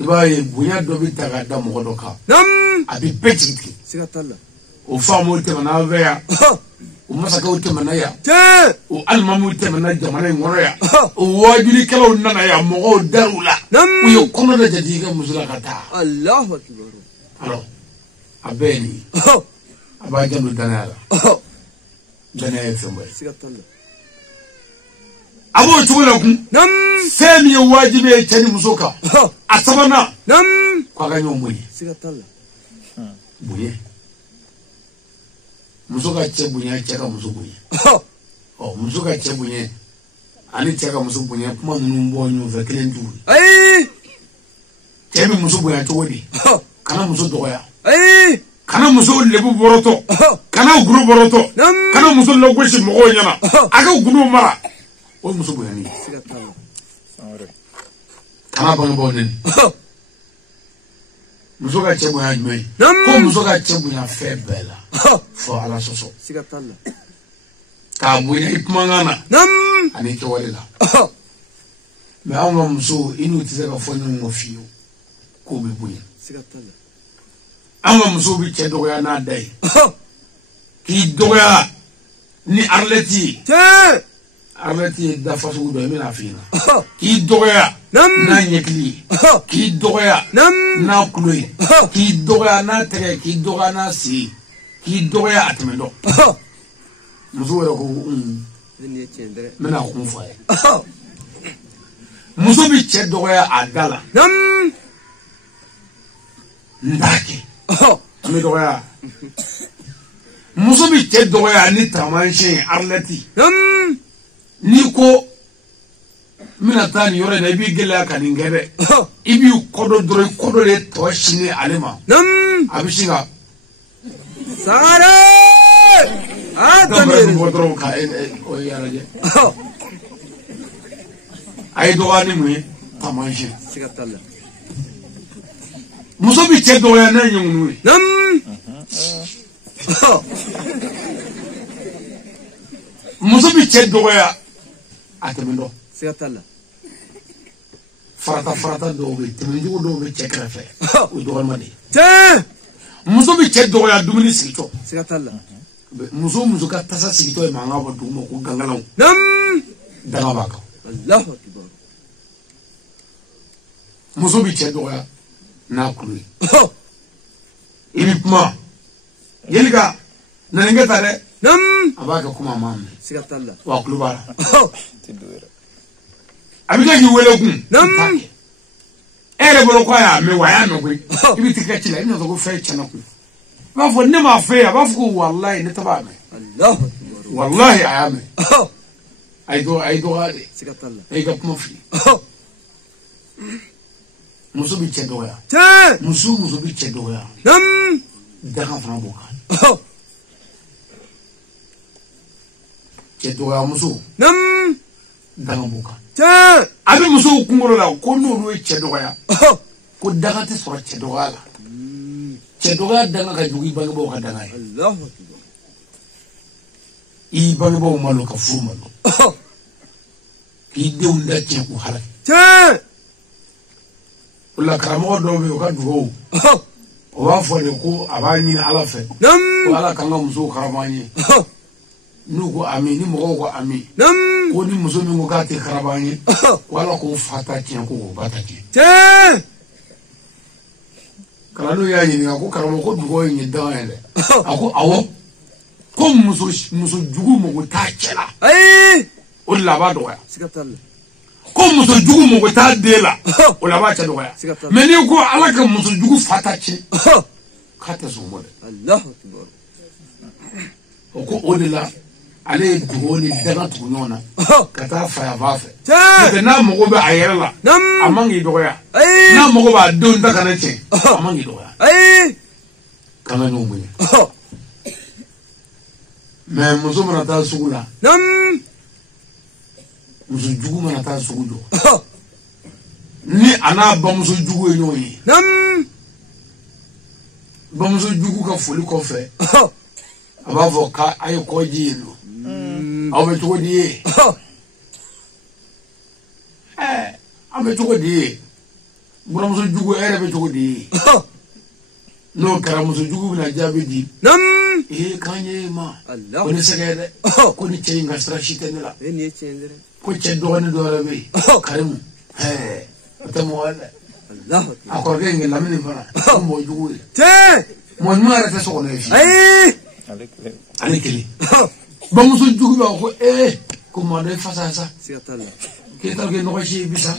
i b'a ye bonya dɔ bɛ ta ka da mɔgɔ dɔ kan a bɛ bɛɛ jigi tigɛ Siga t'a la. o faamaw tɛmɛna an fɛ yan o masakɛw tɛmɛna yan o alimamiw tɛmɛna jamana in kɔnɔ yan o wajulikɛlaw nana yan mɔgɔw dar'u la u ye kɔnɔ dɔ jate i ka muso la ka taa Allahu akbar. alors a bɛɛ ye nin ye a b'a janto danaya la danaya ye fɛn bɛɛ ye Siga t'a la. a b'o cogo la kun fɛn min ye wajibi ye cɛ ni muso kan a sabanan k'a ka ɲɔgɔn bonya Siga t'a la. bonya muso ka cɛ bonya cɛ ka muso bonya muso ka cɛ bonya ani cɛ ka muso bonya kuma ninnu bɔ ɲɔgɔn fɛ kelen t'u ye cɛ bɛ muso bonya cogo di kana muso dɔgɔya kana muso lebu bɔrɔtɔ kana guru bɔrɔtɔ kana muso lagosi mɔgɔw ɲɛna a ka gunu mara o muso bonyani Siga t'a la. Sangare. kana bangebaaw neni muso ka cɛ bonya jumɛn ko muso ka cɛ bonya fɛn bɛɛ la fɔ ala sɔsɔ Siga t'a la. k'a bonya i kumakan na ani kɛwale la mɛ anw ka musow i n'u tɛ se ka fɔ ɲɔgɔn kɔ fiyewu k'o bɛ bonya Siga t'a la. an ka musow bɛ cɛ dɔgɔya n'a da ye k'i dɔgɔya ni arlɛti ye arlɛti ye dafa sugu dɔ ye n bɛna f'i ɲɛna k'i dɔgɔya n'a ɲɛkili k'i dɔgɔya n'a kulo ye k'i dɔgɔya n'a tɛgɛ k'i dɔgɔya n'a sen k'i dɔgɔya a tɛmɛ dɔn muso yɛrɛ ko n bɛna kun fɔ a ye muso bi cɛ dɔgɔya a da la n t'a kɛ an bɛ dɔgɔya muso bi cɛ dɔgɔya ni taamasiyɛn arlɛti n'i ko n bɛna taa nin yɔrɔ in na i b'i gɛlɛya ka nin kɛ dɛ i b'i kɔdɔ dɔrɔn i kɔdɔ de tɔ sini ale ma a bɛ sin ka Sangare dɔnku bɔ dɔrɔn ka o ye arajɛ a ye dɔgɔya ni mun ye taamasiyɛn muso bi cɛ dɔgɔya n'a ye ŋunu ye muso bi cɛ dɔgɔya a tɛmɛ dɔn farata dɔw bɛ tɛmɛjugu dɔw bɛ cɛ kɛrɛfɛ o dɔgɔma de ye muso bi cɛ dɔgɔya dumuni sigitɔ muso ka tasa sigitɔ ye mankan bɔ dugu ma ko gangalaw daga b'a kan muso bi cɛ dɔgɔya n'a kulo ye i bi kuma Jelika naninge ta dɛ a b'a kɛ kuma ma mɛn wa a kulo b'a la a bɛ kɛ k'i wele kun e yɛrɛ bolo ko a y'a mɛn wa a y'a mɛn koyi i bɛ t'i ka ci la i bɛna fɔ ko fɛn tiɲɛna koyi i b'a fɔ ne m'a fɛ a b'a fɔ ko walayi ne ta b'a mɛn walayi a y'a mɛn a ye dɔgɔya de a y'i ka kuma fili muso bi cɛ dɔgɔya muso bi cɛ dɔgɔya daga fana b'o kan cɛ dɔgɔya muso daga b'o kan a bɛ musow kunkolo la ko n'olu ye cɛ dɔgɔya ko daga tɛ sɔrɔ cɛ dɔgɔya la cɛ dɔgɔya daga ka jugu i bangebaaw ka daga ye i bangebaaw malo ka furu malo k'i denw da tiɲɛ k'u halaki o la karamɔgɔ dɔw bɛ yen o ka dugawu o b'a fɔ de ko a b'a ɲini ala fɛ ko ala k'an ka musow karama an ye n'u ko ami ni mɔgɔw ko ami ko ni muso min ko k'a tɛ karama an ye ko ala k'o fa ta tiɲɛ ko k'o ba ta tiɲɛ kalandenw y'a ɲininka ko karamɔgɔ ko dugawu ye nin daga ye dɛ a ko awɔ ko muso jugu mago t'a cɛ la o de la a b'a dɔgɔya ko muso jugu mago t'a den la o la a b'a cɛ dɔgɔya mɛ n'i ko ala ka muso jugu fa ta tiɲɛ k'a tɛ sɔn o ma dɛ o ko o de la ale ye dugawu ni daga tugu ɲɔgɔn na ka taa faya b'a fɛ n'o n'a mago bɛ a yɛrɛ la a man k'i dɔgɔya n'a mago b'a denw ta kana tiɲɛ a man k'i dɔgɔya k'an ka ɲɔgɔn bonya mɛ muso mana taa sugu la muso jugu mana taa sugu jɔ ni a n'a bamuso jugu ye ɲɔgɔn ye bamuso jugu ka foli kɔfɛ a b'a fɔ k'a ye kɔji ye nɔ aw bɛ cogo di ye an bɛ cogo di ye buramuso jugu e yɛrɛ bɛ cogo di ye n'o kɛra muso jugu bɛna jaabi di k'an ye ma ko ni sɛgɛ dɛ ko ni cɛ in ka sira si tɛ ne la ko cɛ dɔgɔnin dɔ yɛrɛ bɛ yen karimu o tɛ mɔgɔ ye dɛ a kɔrɔkɛ in kɛ lamini fana ko mɔgɔ jugu ye mɔgɔ ɲuman yɛrɛ tɛ so kɔnɔ ye fiyewu ale kelen bamuso jugu b'a fɔ ko ko maa dɔ ye fasa sa k'e t'a kɛ nɔgɔ si ye bi sa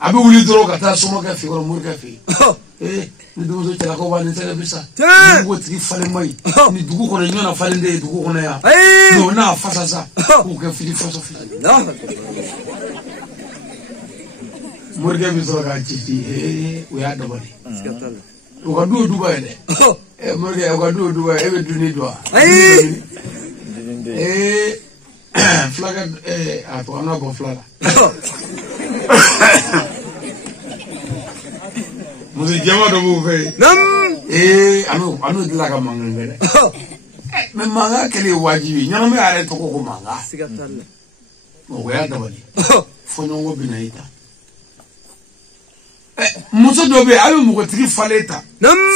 a bɛ wuli dɔrɔn ka taa somɔgɔkɛ fɛ yen wala morikɛ fɛ yen ni denmuso cɛlakaw b'a ni sɛgɛ bi sa ni dugu tigi falen ma ɲi ni dugu kɔnɔ ɲɔna falen de ye dugu kɔnɔ yan n'o n'a fasa sa k'o kɛ fili faso fili morikɛ bɛ sɔrɔ k'a ci o y'a dabali o ka du o duba ye dɛ morikɛ o ka du o duba ye e bɛ dumuni dun wa fulakɛ a tɔgɔ an ka bɔ fila la muso jɛma dɔ b'o fɛ yen an n'o dila ka mankan kɛ dɛ mɛ mankan kɛlen ye wajibi ɲɛnamaya yɛrɛ tɔgɔ ko mankan o y'a dabali fɔɲɔgɔnkɔ bɛ na i ta muso dɔw bɛ yen a bɛ mɔgɔtigi falen ta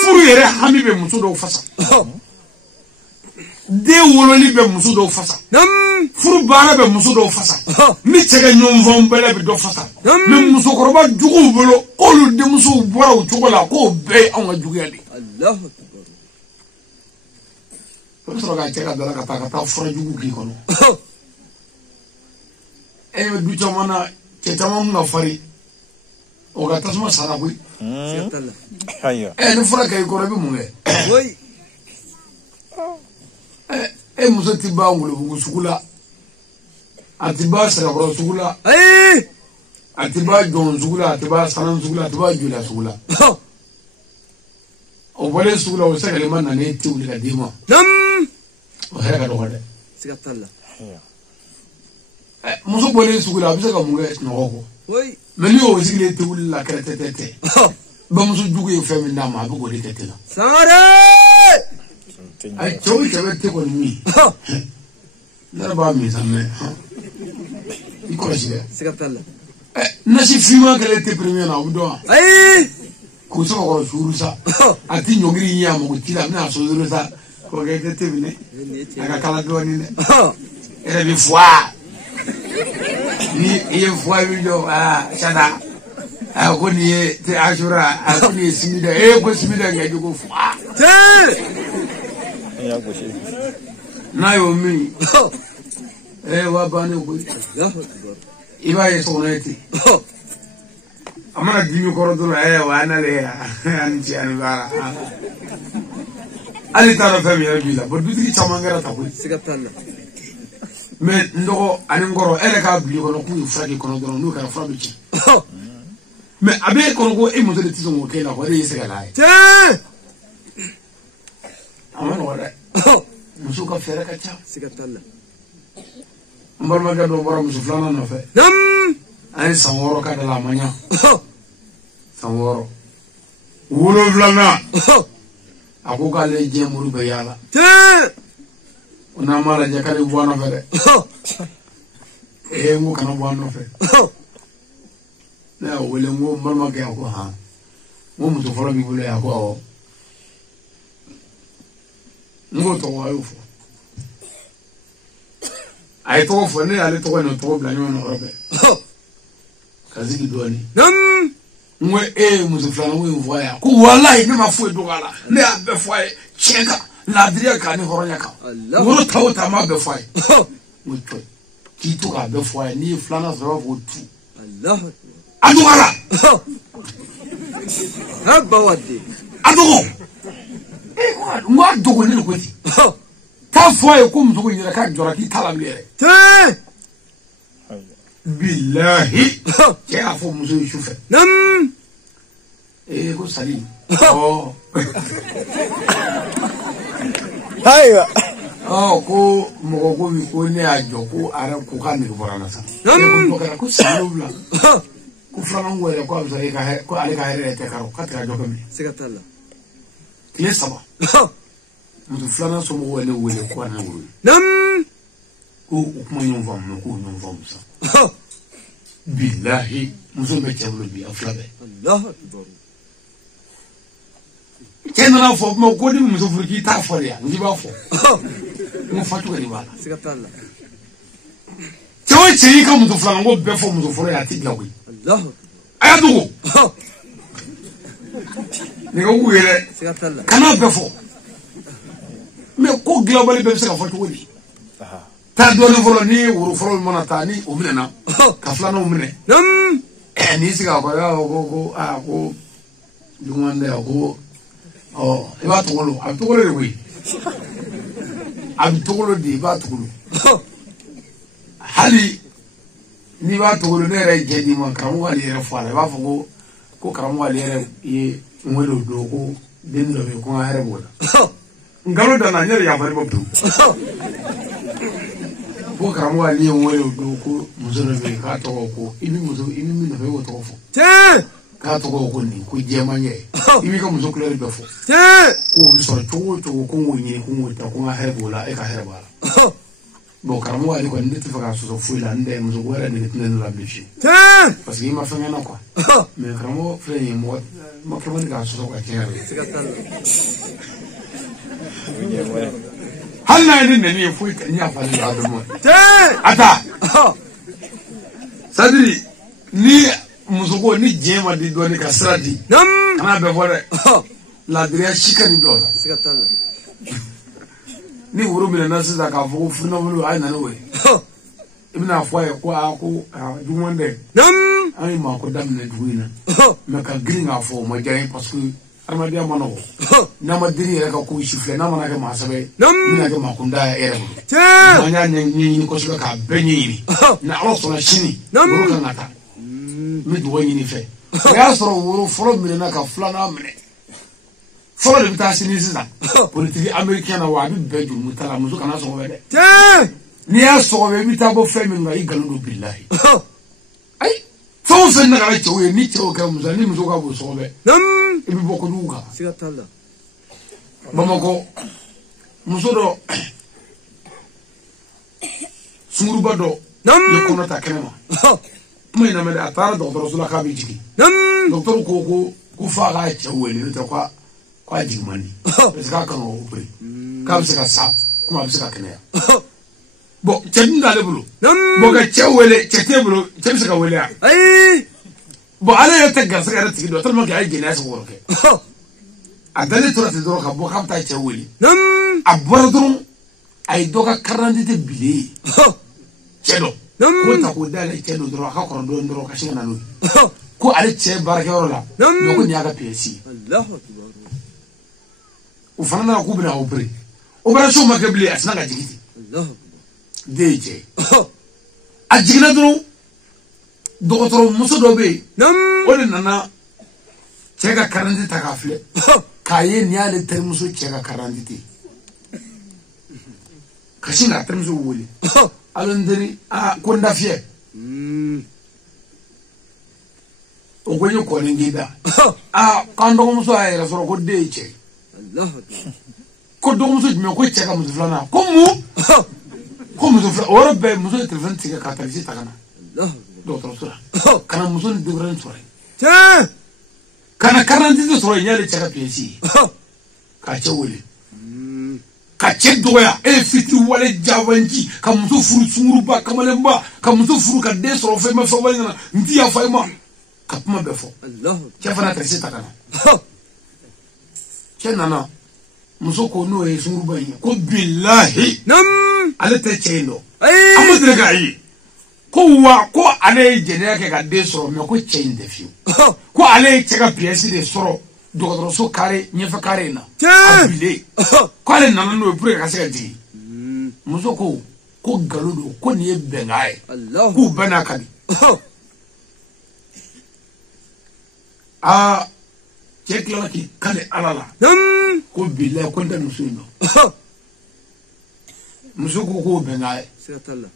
furu yɛrɛ hami bɛ muso dɔw fasa den wololi bɛ muso dɔw fasa furu baara bɛ muso dɔw fasa ni cɛ ɲɔgɔnfɛnw bɛɛ bɛ dɔ fasa mais musokɔrɔba juguw bolo olu denmusow bɔra o cogo la k'o bɛɛ ye anw ka juguya de o bɛ sɔrɔ ka cɛ ka dala ka taa fura jugu k'i kɔnɔ e bɛ du caman na cɛ caman ka farin o ka tasuma sara koyi ni fura kɛ i kɔrɔ i bɛ mun kɛ e muso ti ba ngolobugu sugu la a ti ba sirakɔrɔ sugu la a ti ba jɔn sugu la a ti ba sanan sugu la a ti ba jola sugu la o bɔlen sugu la o sɛgɛlen ma na ne ti wuli ka d'i ma o hɛrɛ ka dɔgɔ dɛ muso bɔlen sugu la a bɛ se ka mun kɛ sunɔgɔ kɔ mais ni o sigilen ti wuli la kɛrɛtɛtɛ bamuso jugu ye fɛn min d'a ma a bɛ k'o de kɛ ten na cɛw cɛ tɛ kɔni min ne yɛrɛ b'a min sa mɛ i kɔlɔsi dɛ nasi finman kɛlen tɛ premier na o bɛ dɔn wa k'o se ka kɔrɔ suuru sa a ti ɲɔngiri ɲɛ a mago t'i la a bɛna sɔsɔrɔ sa kɔrɔkɛ tɛ tɛ minɛ a ka kala dɔɔnin dɛ e yɛrɛ bɛ fuwa ni i ye fuwa i bɛ jɔ sada ko nin ye tɛ asura ko nin ye simida ko simida nka jogo fuwa n'a y'o min wa bannen koyi i b'a ye sokɔnɔ ye ten a mana dimi kɔrɔ dɔrɔn wa n'ale ani cɛ ani baara hali t'a dɔn fɛn min yɛrɛ b'i la dutigi caman kɛra ta koyi mais n dɔgɔ ani n kɔrɔ e yɛrɛ k'a bila i kɔnɔ k'u ye fura k'i kɔnɔ dɔrɔn n'o kɛra fura bɛ tiɲɛ mais a b'e kɔnɔ ko e muso de tɛ sɔn k'o k'e la o de y'i sɛgɛn n'a ye a ma nɔgɔ dɛ muso ka fɛɛrɛ ka ca n balimakɛ dɔ bɔra muso filanan nɔfɛ an ye san 6 k'a da la a ma ɲa san 6 7nan a ko k'ale ye diɲɛ muru bɛɛ yaala o n'a m'a lajɛ k'ale bɔ a nɔfɛ dɛ n ko kana bɔ a nɔfɛ ne y'a wele n ko n balimakɛ a ko han n ko muso fɔlɔ b'i bolo a ko awɔ n ko tɔgɔ a y'o fɔ a ye tɔgɔ fɔ ne y'ale tɔgɔ ni tɔgɔ bila ɲɔgɔn na yɔrɔ bɛɛ ka sigi dɔɔnin n ko e ye muso filanan ko in fɔ a ye ko walayi ne ma foyi dɔgɔ a la ne y'a bɛɛ fɔ a ye tiɲɛ kan laadiriya kan ni hɔrɔnya kan woro ta o ta n b'a bɛɛ fɔ a ye n ko cɔyi k'i to k'a bɛɛ fɔ a ye n'i ye filanan sɔrɔ i b'a fɔ ko tu a dɔgɔ la a dɔgɔ n ko a dogo ne de ko ten k'a fɔ a ye ko muso in yɛrɛ k'a jɔra k'i t'a la bilen yɛrɛ bilahi cɛ y'a fɔ muso ye sufɛ ko sali ko mɔgɔ ko min ko ne y'a jɔ ko a yɛrɛ ko k'a nege bɔra n na sa ko kɛra ko san 7 ko filanan ko yɛrɛ ko a bɛ sɔrɔ ko ale ka hɛrɛ yɛrɛ tɛ k'a rɔ k'a tɛ ka jɔ kɛ minɛ tile 3 muso filanan somɔgɔw ye ne wele ko a ne wolo ko o kuma ɲɔgɔn faamu k'o ɲɔgɔn faamu sa bilahi muso bɛ cɛ bolo bi a fila bɛɛ cɛ nana fɔ kuma ko ni muso furu k'i t'a fɔ de yan n'i b'a fɔ n ko fatu ka de b'a la cɛ o cɛ y'i ka muso filanan ko bɛɛ fɔ muso fɔlɔ ye a tɛ bila koyi a y'a dogo nɛgɛ k'u yɛrɛ kana bɛɛ fɔ mais ko dilanbali bɛɛ bɛ se ka fɔ cogo di taa dɔɔnin fɔlɔ ni woro fɔlɔ min mana taa ni o minɛna ka filananw minɛ n'i sigi a kɔ ko juguman dɛ ko i b'a tɔgɔlo a bɛ tɔgɔlo de koyi a bɛ tɔgɔlo de i b'a tɔgɔlo hali n'i b'a tɔgɔlo ne yɛrɛ jɛ d'i ma karamɔgɔ ale yɛrɛ fɔ a la i b'a fɔ ko karamɔgɔ ale yɛrɛ ye n wele o don ko den dɔ bɛ yen ko n ka hɛrɛ b'o la nkalon danna n yɛrɛ yafari ma pewu ko karamɔgɔ ale ye n wele o don ko muso dɔ bɛ yen k'a tɔgɔ ko i ni min nɔfɛ i b'o tɔgɔ fɔ k'a tɔgɔ ko nin ko jɛmanyɛ i b'i ka muso kulɛri bɛɛ fɔ k'o bɛ sɔrɔ cogo o cogo ko n k'o ɲini ko n k'o ta ko n ka hɛrɛ b'o la e ka hɛrɛ b'a la bon karamɔgɔ ale kɔni ne tɛ fɛ k'a sɔsɔ foyi la n tɛ muso wɛrɛ nege tɛ ne la bilen fiyewu parce que i ma fɛn kɛ n na quoi mais karamɔgɔ filɛ nin ye mɔgɔ ma kɛ man di k'a sɔsɔ ka tiɲɛ yɛrɛ hal na ni ne foi kan ya fa da adamu ata sadiri ni musugo ni jema di do ni kasradi ana be fore la dire shikani do Sikatala. ni wuro mi na sisa ka fo funa wuro ai na no we ibna fo ya ko ako jumonde ai ma ko dam na duina me ka gringa fo mo jay parce que armadia mano na ma diri ka ko shifle na mana ka ma sabe ina ka ma kunda ya ere mo nya ni ko so ka benyi ni na ro so na shini wuro ka ngata mi do ni fe ya so wuro fo mi na ka flana mene fo le bita sini sisa politique américaine wa bi beju mutala muzo kana so wede ni ya so we bita bo fe mi ngai galudo billahi ai fo fe na ka chewe ni chewe ka muzo ni muzo ka bo so be ibi boko duga Sikatala. bamako muzo do sunguruba do ye kono ta kenema mai na me atara docteur sula ka bi jigi docteur ko fa ga chewe ni ta kwa jigmani parce que kan o pri kam se ka sa kuma se ka kenya bo chedin dale bulu bo ga chewele chete bulu chem se ka wele Ai. bo ala ya ta garsa ga tigi do tal ma ga ai gena se woro ke adale to ta do ka bo kam ta chewele aboro drum ai do ka karandite bile chedo ko ta ko dale chedo do ka ko do ka shinga nanu ko ale che barake woro la do ko nyaga pesi Allahu akbar. ufana ku bina opre operation makabli asna ga jigiti Allahu deje ajigna dro docteur muso dobe ole nana chega karandi takafle kaye nyale termuso chega karandi kashinga termuso wole alonderi a konda fie ogonyo ko ngida kando muso ayera soro ko deje Allahu akbar. ko do muso jime ko chega muso flana ko muso flana oro be muso telefon tiga ka ta visita kana Allahu docteur sura kana muso de gran sura akbar. kana karanti de sura nyale chega pesi ka chewole ka chedoya e fiti wale javanji ka muso furu sunguru ba kamalemba ka muso furu ka de soro fe ma fa wala ndi ya fa ma ka puma be fo Allahu chefana ta visita kana chenana muso ko no e sunguru ba yi ko billahi ale te chendo amudre ga yi ko wa ko ale jene ke ga de soro me ko chende fiu ko ale chega pièce de soro do so kare nyefa kare na abile ko ale nana no pure ka sega di muso ko galudo ko ni e bengai Allahu ku bana kadi chekla ki kale alala ko billahi ko ndan muso no muso ko bengai Sikatala.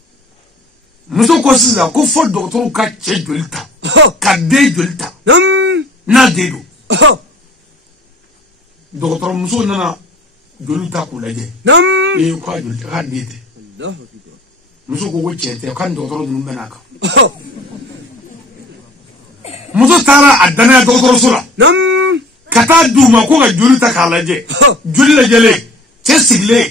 muso ko sisan ko fo docteur ka cɛ joli ta ka den joli ta n'a den don docteur muso nana joli ta k'u lajɛ ko a joli ta k'a den tɛ Allahu akbar. muso ko cɛ tɛ k'a ni docteur ninnu bɛn'a kan muso taara a danaya dɔgɔtɔrɔso la ka taa d'u ma ko ka joli ta k'a lajɛ joli lajɛlen cɛ sigilen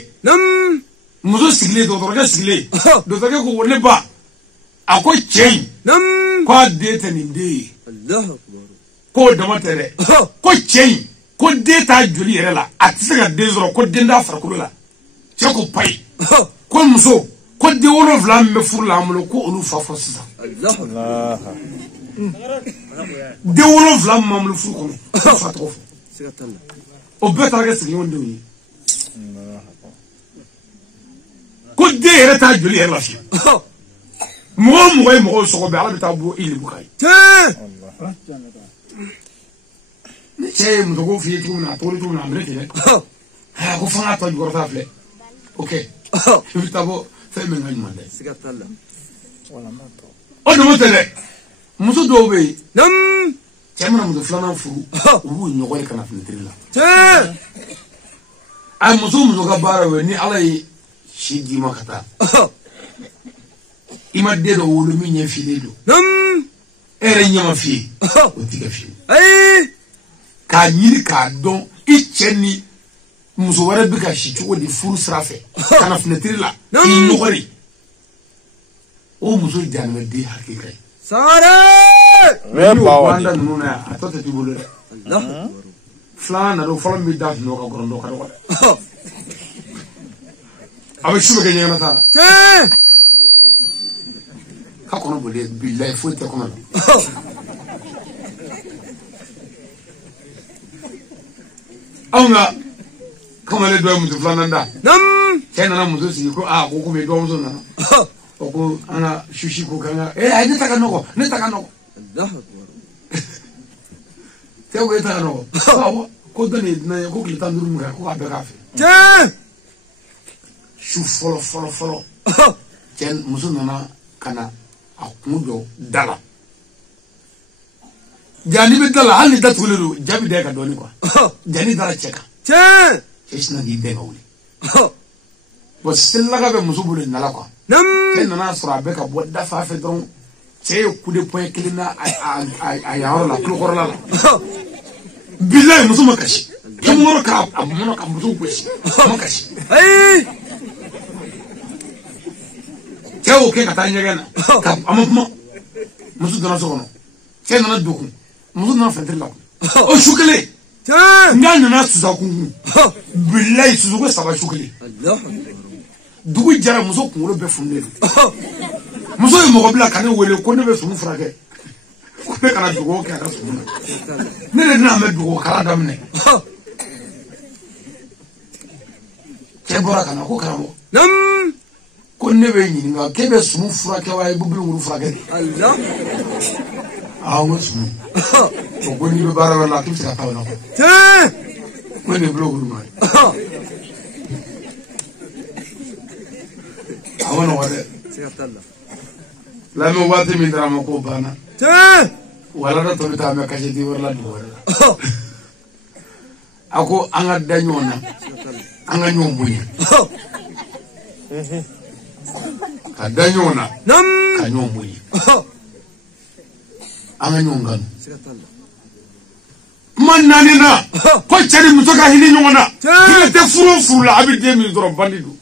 muso sigilen dɔgɔtɔrɔkɛ sigilen dɔgɔtɔrɔkɛ ko ne ba a ko cɛ in ko a den tɛ nin den ye Allahu akbar. ko dama tɛ dɛ ko cɛ in ko den t'a joli yɛrɛ la a tɛ se ka den sɔrɔ ko den t'a farikolo la cɛ ko payi ko muso ko den 7 min bɛ furu la an bolo ko olu fa fɔ sisan Allahu akbar. den 7 min b'an bolo furu kɔnɔ ko fa tɔgɔ fɔ Sikatala. o bɛɛ taara kɛ sigiɲɔgɔndenw ye ko den yɛrɛ t'a joli yɛrɛ la fiyewu mɔgɔ o mɔgɔ ye mɔgɔw sɔgɔ bɛ ala bɛ taa bɔ i lebu ka ye ni cɛ ye muso ko f'i ye cogo min na a tɔgɔ cogo min na a minɛ ten dɛ ko fanga tɔ jukɔrɔ ta filɛ ok i bɛ taa bɔ fɛn min ka ɲuman dɛ Sikatala. o dama tɛ dɛ muso dɔw bɛ yen cɛ mana muso filanan furu u b'u ɲɔgɔn ye ka na finitiri la a muso ka baara ye ni ala ye si d'i ma ka taa i ma den dɔ wolo min ɲɛ filen don e yɛrɛ ɲɛ ma f'i ye o t'i kɛ fiyewu k'a ɲini k'a dɔn i cɛ ni muso wɛrɛ bɛ ka si cogo di furu sira fɛ ka na fenêtre la k'i nɔgɔri o muso janmɛ den hakika ye Mɛ bawo anda ninnu na yan a tɔ tɛ t'i bolo dɛ filanan nana o fɔlɔ min bɛ da sunɔgɔ ka gɔrɔndɔ ka dɔgɔ dɛ a bɛ su bɛ kɛ ɲɛgɛnɛ t'a la ka kɔnɔ boli bilayi foyi tɛ kɔnɔ la anw ka kamalen dɔ ye muso filanan da cɛ nana muso sigi ko aa ko komi dɔgɔmuso nana o ko an ka susi ko k'an ka ayi ne ta ka nɔgɔ ne ta ka nɔgɔ cɛ ko e ta ka nɔgɔ awɔ ko dɔ nin ye dunan ye ko tile 15 min kɛ ko k'a bɛɛ k'a fɛ su fɔlɔ cɛ muso nana ka na a kun jɔ da la jani bɛ da la hali ni datugulen don ja bɛ da ka dɔɔnin quoi jani dara cɛ kan cɛ sina k'i bɛn ka wuli bon selilaga bɛ muso bolo nala quoi cɛ nana sɔrɔ a bɛ ka bɔ dafa fɛ dɔrɔn cɛ ye coup de poing kelen na a yanyɔrɔ la tulokɔrɔla la bilayi muso ma kasi kɛmɔrɔ k'a mɔnɔ ka muso gosi ma kasi cɛ y'o kɛ ka taa ɲɛgɛn na a ma kuma muso donna so kɔnɔ cɛ nana dogo muso nana fɛntiri la o su kelen n'a nana susa kunkun bilayi susuko 3 su kelen dugu jɛra muso kunkolo bɛɛ fununen don muso ye mɔgɔ bila ka ne wele ko ne bɛ sumu furakɛ ko ne kana dugawu kɛ a ka sumu na ne de bɛna mɛn dugawu kala daminɛ cɛ bɔra ka na ko karamɔgɔ ko ne bɛ ɲininka k'e bɛ sumu furakɛ wa i bɛ bulon furakɛ de n ko sumu o ko n'i bɛ baara wɛrɛ la k'i bɛ se ka taa o la ko ne bulon ma ye a ma nɔgɔ dɛ lamɛn waati min dara a ma k'o banna walada tɔ bɛ taa mɛn kasɛti wɛrɛ la dugu wɛrɛ la a ko an ka da ɲɔgɔn na an ka ɲɔgɔn bonya ka da ɲɔgɔn na ka ɲɔgɔn bonya an ka ɲɔgɔn kanu kuma 4 na ko cɛ ni muso ka hinɛ ɲɔgɔn na hinɛ tɛ furu o furu la a bɛ den min dɔrɔn bandi don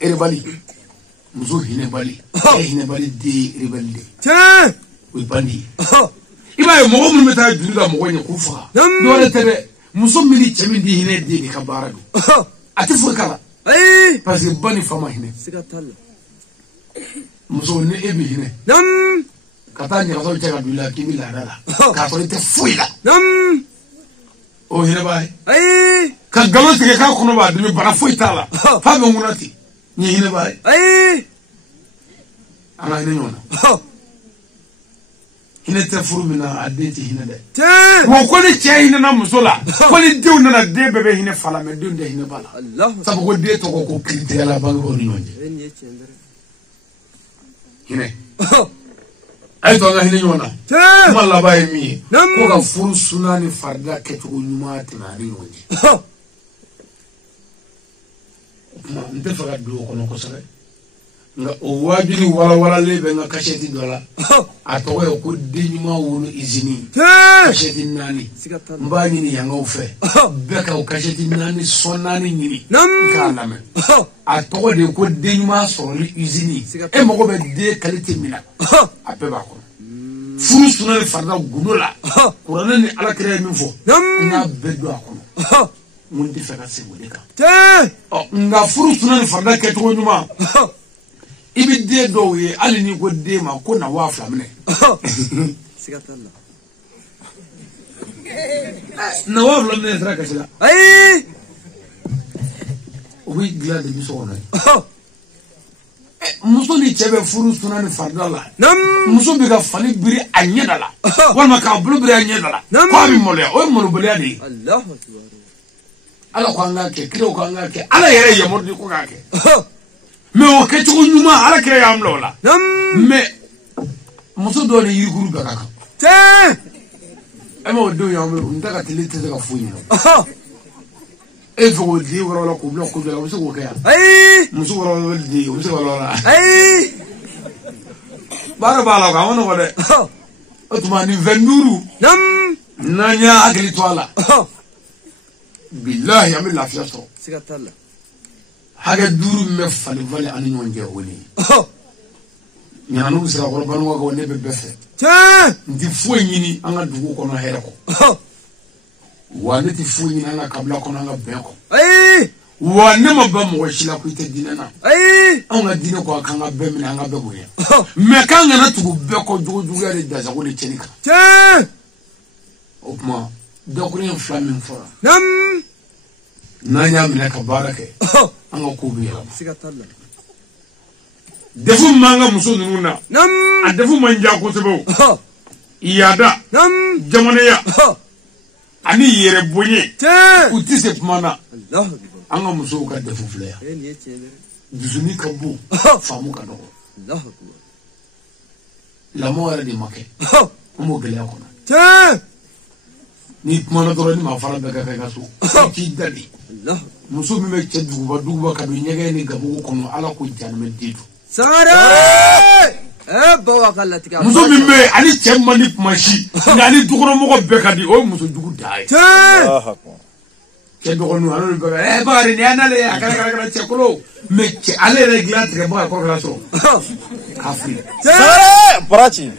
erebali muso hinɛ bali cɛ hinɛ bali den erebali de o ye bandi ye i b'a ye mɔgɔ minnu bɛ taa juru la mɔgɔ ɲɛ k'u faga dɔwɛrɛ tɛ dɛ muso min ni cɛ min di hinɛ den de ka baara don a tɛ foyi k'a la parce que ba ni fa ma hinɛ muso ni e bɛ hinɛ ka taa ɲagasaw cɛ ka don i la k'i bɛ laada la k'a sɔrɔ i tɛ foyi la o hinɛ b'a ye ka nkalon tigɛ k'a kɔnɔ b'a dimi bana foyi t'a la f'a bɛ ŋunna ten ni hinɛ b'a ye an ka hinɛ ɲɔgɔn na hinɛ tɛ furu min na a den tɛ hinɛ dɛ wa ko ni cɛ hinɛna muso la ko ni denw nana den bɛɛ bɛ hinɛ fa la mɛ denw tɛ hinɛ ba la sabu ko den tɔgɔ ko kiiritigɛla bangebaaw ni ɲɔgɔn cɛ hinɛ a ye to an ka hinɛ ɲɔgɔn na kuma laban ye min ye ko ka furu suna ni farida kɛcogo ɲuman tɛmɛ ani ɲɔgɔn cɛ n tɛ fɛ ka don o kɔnɔ kosɛbɛ nka o wajibi walawalalen bɛ n ka kasɛti dɔ la a tɔgɔ ye ko den ɲuman wolo izini kasɛti 4 n b'a ɲini yangaw fɛ bɛɛ ka o kasɛti 4 sɔn 4 ɲini i k'a lamɛn a tɔgɔ de ye ko den ɲuman sɔrɔli izini e mago bɛ den kalite min na a bɛɛ b'a kɔnɔ furu suna ni farida gundo la kuranɛ ni alakira ye min fɔ n y'a bɛɛ don a kɔnɔ mun tɛ fɛ ka segin o de kan nka furu suna ni farida kɛcogo ɲuman i bɛ den dɔw ye hali n'i ko den ma ko na 2000 minɛ na 2000 minɛ sira kasi la o bɛ dilan de bi so kɔnɔ muso ni cɛ bɛ furu suna ni farida la muso bɛ ka fani biri a ɲɛda la walima k'a bolo biri a ɲɛda la ko a bɛ maloya o ye malobaliya de ye ala ko an k'a kɛ kiraw ko an k'a kɛ ala yɛrɛ ye yamaru de ko k'a kɛ mais o kɛcogo ɲuman ala kira y'an bila o la mais muso dɔw de yirikuru bɛɛ ka kan e ma o denw y'an bolo n tɛ ka tele tɛ se ka foyi ɲɛna e fɛ k'o den wɛrɛ la k'o bila ko dɔ la o bɛ se k'o kɛ yan muso wɛrɛ bɛ den o bɛ se ka lɔ la baara b'a la a ma nɔgɔ dɛ o tuma nin 25 n'an y'a hakili to a la billahi amil lafiya sɔrɔ siga t'a la hakɛ duuru min bɛ falen falen ani ɲɔgɔn cɛ o ni ɲananu sira kɔrɔ banuwa ne bɛ bɛɛ fɛ n ti foyi ɲini an ka dugu kɔnɔ hɛrɛ kɔ wa ne ti foyi ɲini an ka kabila kɔnɔ an ka bɛn kɔ wa ne ma ba mɔgɔ si la ko i tɛ diinɛ na anw ka diinɛ kɔ k'an ka bɛɛ minɛ an ka bɛɛ bonya mɛ k'an kana tugu bɛɛ kɔ jogo juguya de dasago de cɛnni kan o tuma dakuruɲɛ fila min fɔra n'an y'a minɛ ka baara kɛ an ka kow bɛ yɛlɛma siga t'a la defu min b'an ka muso ninnu na a defu man diya kosɛbɛ o yaada jamanaya ani yɛrɛ bonye u tɛ se kuma na an ka musow ka defu filɛ yan dusuni ka bon faamu ka dɔgɔ lamɔ yɛrɛ de ma kɛ an b'o gɛlɛya kɔnɔ ni kumana dɔrɔn ni maa fara bɛɛ ka kɛ ka so i k'i da de muso min bɛ cɛ duguba ka don ɲɛgɛn ni gabugu kɔnɔ ala ko janimɛ den don muso min bɛ ani cɛ man di kuma si nka ani dukɔnɔmɔgɔ bɛɛ ka di o ye muso jugu da ye cɛ dɔgɔninw ale bɛ ka bakari nin y'ale ye a kɛra cɛkolo mɛ cɛ ale yɛrɛ dilan tigɛ bɔ a kɔrɔkɛ sɔrɔ k'a fili Parachi.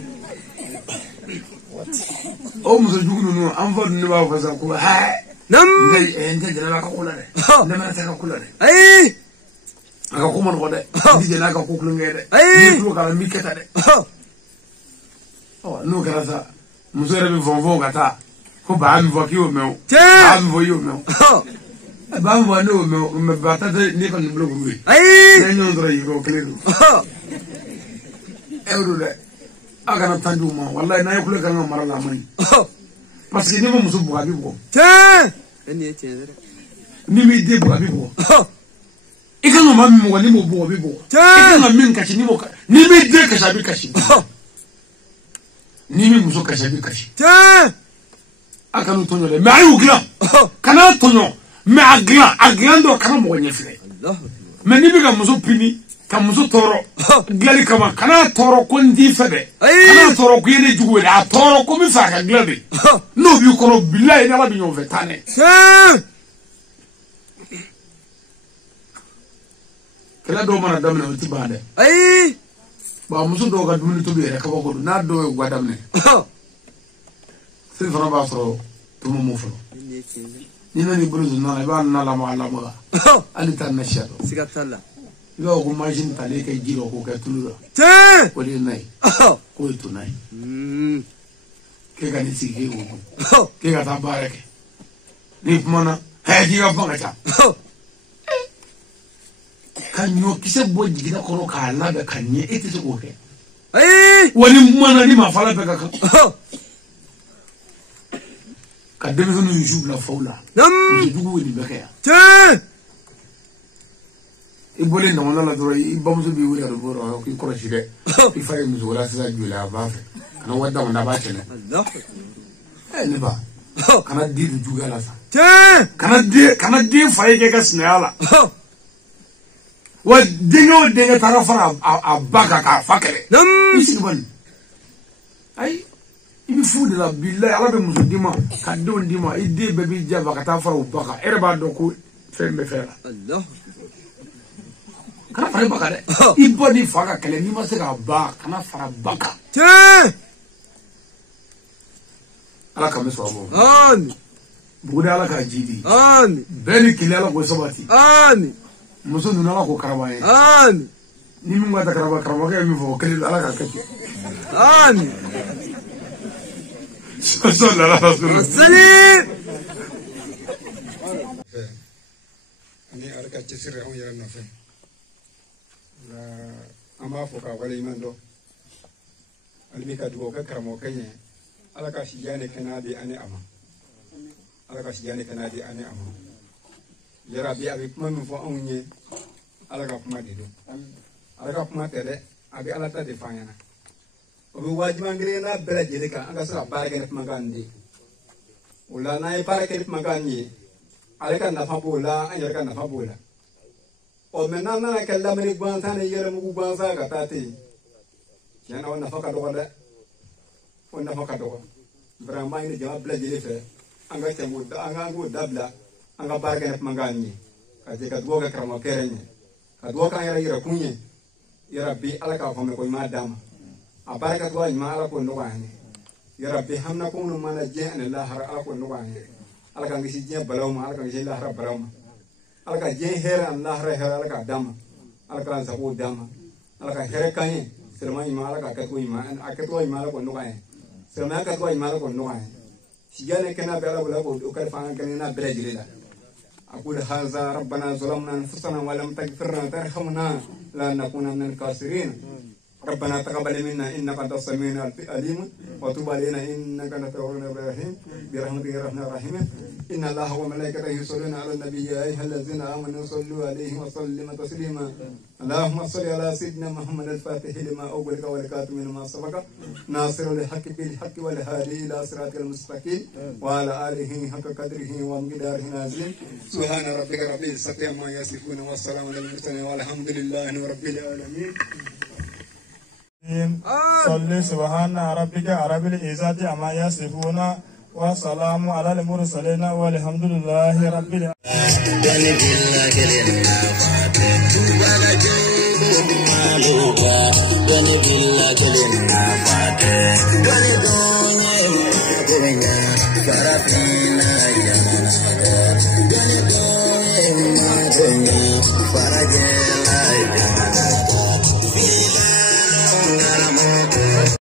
o muso jugu ninnu an fa ninnu b'a fɔ sa ko n tɛ jɛnɛba ka ko la dɛ ne mana taa ka ko la dɛ a ka ko ma nɔgɔ dɛ n tɛ jɛnɛ ka ko kulonkɛ dɛ n'i tulo k'a la n b'i kɛ tan dɛ n'o kɛra sa muso yɛrɛ bɛ fɔn ka taa ko baa min fɔ k'i y'o mɛn o baa min fɔ i y'o mɛn o baa min fɔ ne y'o mɛn o mɛ ba ta tɛ ne ka nin bolo kuru ye ne ɲɔgɔn sɔrɔ yen o kelen don o don dɛ a kana tan di u ma walayi n'an ye kulo kɛ an ka mara la a man ɲi parce que n'i ma muso bugɔ a bɛ bugɔ n'i m'i den bugɔ a bɛ bugɔ i kan ka maa min bugɔ n'i m'o bugɔ a bɛ bugɔ i kan ka min kasi n'i m'o kasi n'i m'i den kasi a bɛ kasi n'i m'i muso kasi a bɛ kasi a kana tɔɲɔ dɛ mɛ a y'u dilan kana tɔɲɔ mɛ a dilan dɔ kana mɔgɔ ɲɛfilɛ mɛ n'i bɛ ka muso pini ka muso tɔɔrɔ dilanli kama kana tɔɔrɔ ko n t'i fɛ dɛ kana tɔɔrɔ ko i ye ne jugu ye dɛ a tɔɔrɔ ko n bɛ fɛ a ka dilan de n'o b'i kɔrɔ bilayi n'ala bɛ ɲɔgɔn fɛ taa dɛ kɛlɛ dɔw mana daminɛ o ti ban dɛ bon muso dɔw ka dumuni tobi yɛrɛ kabako don n'a dɔw ye guwa daminɛ fɛn fana b'a sɔrɔ tumu m'o fɔlɔ n'i nan'i bolo don nana i b'a na lamaga hali taa na siya dɔn siga t'a la i b'a fɔ ko mansin talen kɛ ji dɔ k'o kɛ tulu la o de ye n'a ye k'o ye to n'a ye k'e ka n'i sigi k'e k'o dun k'e ka taa baara kɛ n'i kumana k'i ka fan ka ca ka ɲɔkisɛ bɔ jigina kɔnɔ k'a labɛn ka ɲɛ e tɛ se k'o kɛ wa ni kumana ni maa fa labɛn ka kan ka denmisɛnninw su bila faw la muso jugu ye nin bɛɛ kɛ yan i bɔlen ɲɔgɔnna la dɔrɔn i bamuso b'i wele ka don bɔrɔ k'i kɔlɔsi dɛ i fa ye muso wɛrɛ sisan joli a b'a fɛ kana wari d'a ma n'a b'a kɛlɛ ne ba kana den don juguya la sa kana den fa ye kɛ ka sinaya la wa denkɛ o denkɛ taara fara a ba kan k'a fa kɛlɛ i sigi bani ayi i bɛ fu de la bilayi ala bɛ muso d'i ma ka denw d'i ma i den bɛɛ b'i jaba ka taa fara o ba kan e yɛrɛ b'a dɔn ko fɛn bɛ fɛn la kana fara i ba kan dɛ i ba n'i fa ka kɛlɛ n'i ma se k'a ba kana fara ba kan ala k'an bɛ sɔrɔ a ma buguda ala k'a ji di bɛɛ ni kele ala k'o sabati muso ninnu ala k'o karaba ye ni min ka ta karamɔgɔkɛ ye min fɔ o kelen ala k'a kɛ ten sɔsɔ nana sɔsɔ ani ala ka cɛsiri anw yɛrɛ nɔfɛ nka an b'a fɔ k'a waleɲuman dɔn hali bi ka dugawu kɛ karamɔgɔkɛ ɲɛ ala ka sidiya ni kɛnɛya di ani a ma ala ka sidiya ni kɛnɛya di ani a ma yarabi a bɛ kuma min fɔ anw ye ala ka kuma de don ala ka kuma tɛ dɛ a bɛ ala ta de f'an ɲɛna o bɛ wajiban kelen n'a bɛɛ lajɛlen kan an ka se ka baara kɛ ni kumakan de o la n'an ye baara kɛ ni kumakan ye ale ka nafa b'o la an yɛrɛ ka nafa b'o la ɔ mɛ n'an nana kɛ lamɛnni gansan ni yɛrɛmugu gansan ka taa ten tiɲɛna o nafa ka dɔgɔ dɛ o nafa ka dɔgɔ vraiment ɲini jama bɛɛ lajɛlen fɛ an ka k'o dabila anga barke na mangani kaje ka duwa ka karama kerenye ka duwa kan yara kunye ya rabbi alaka fa me ko ma dama a barka duwa ma ala ko ndo wani ya rabbi hamna ko no mala je an Allah har ala ko ndo wani alaka ngi je balawma alaka ngi Allah har balawma alaka je hera Allah har hera alaka dama alaka sa ko dama alaka here kanye serma ima alaka ka ko ima an akato ima ala ko ndo wani serma ka ko ima ala ko ndo wani sijane kana bela bela ko ka fa kan na bela jilila أقول هذا ربنا ظلمنا أنفسنا ولم تغفر لنا وترحمنا لنكون من الخاسرين ربنا تقبل منا إنك أنت السميع العليم وتب علينا إنك أنت التواب الرحيم برحمتك يا رحمن الرحيم إن الله وملائكته يصلون على النبي يا أيها الذين آمنوا صلوا عليه وسلموا تسليما اللهم صل على سيدنا محمد الفاتح لما أغلق والكاتم لما سبق ناصر الحق بالحق والهادي إلى صراط المستقيم وعلى آله حق قدره ومقداره العظيم سبحان ربك رب العزة عما يصفون والسلام على المرسلين والحمد لله رب العالمين. صل سبحان ربك رب العزة عما يصفون وسلام على المرسلين والحمد لله رب العالمين.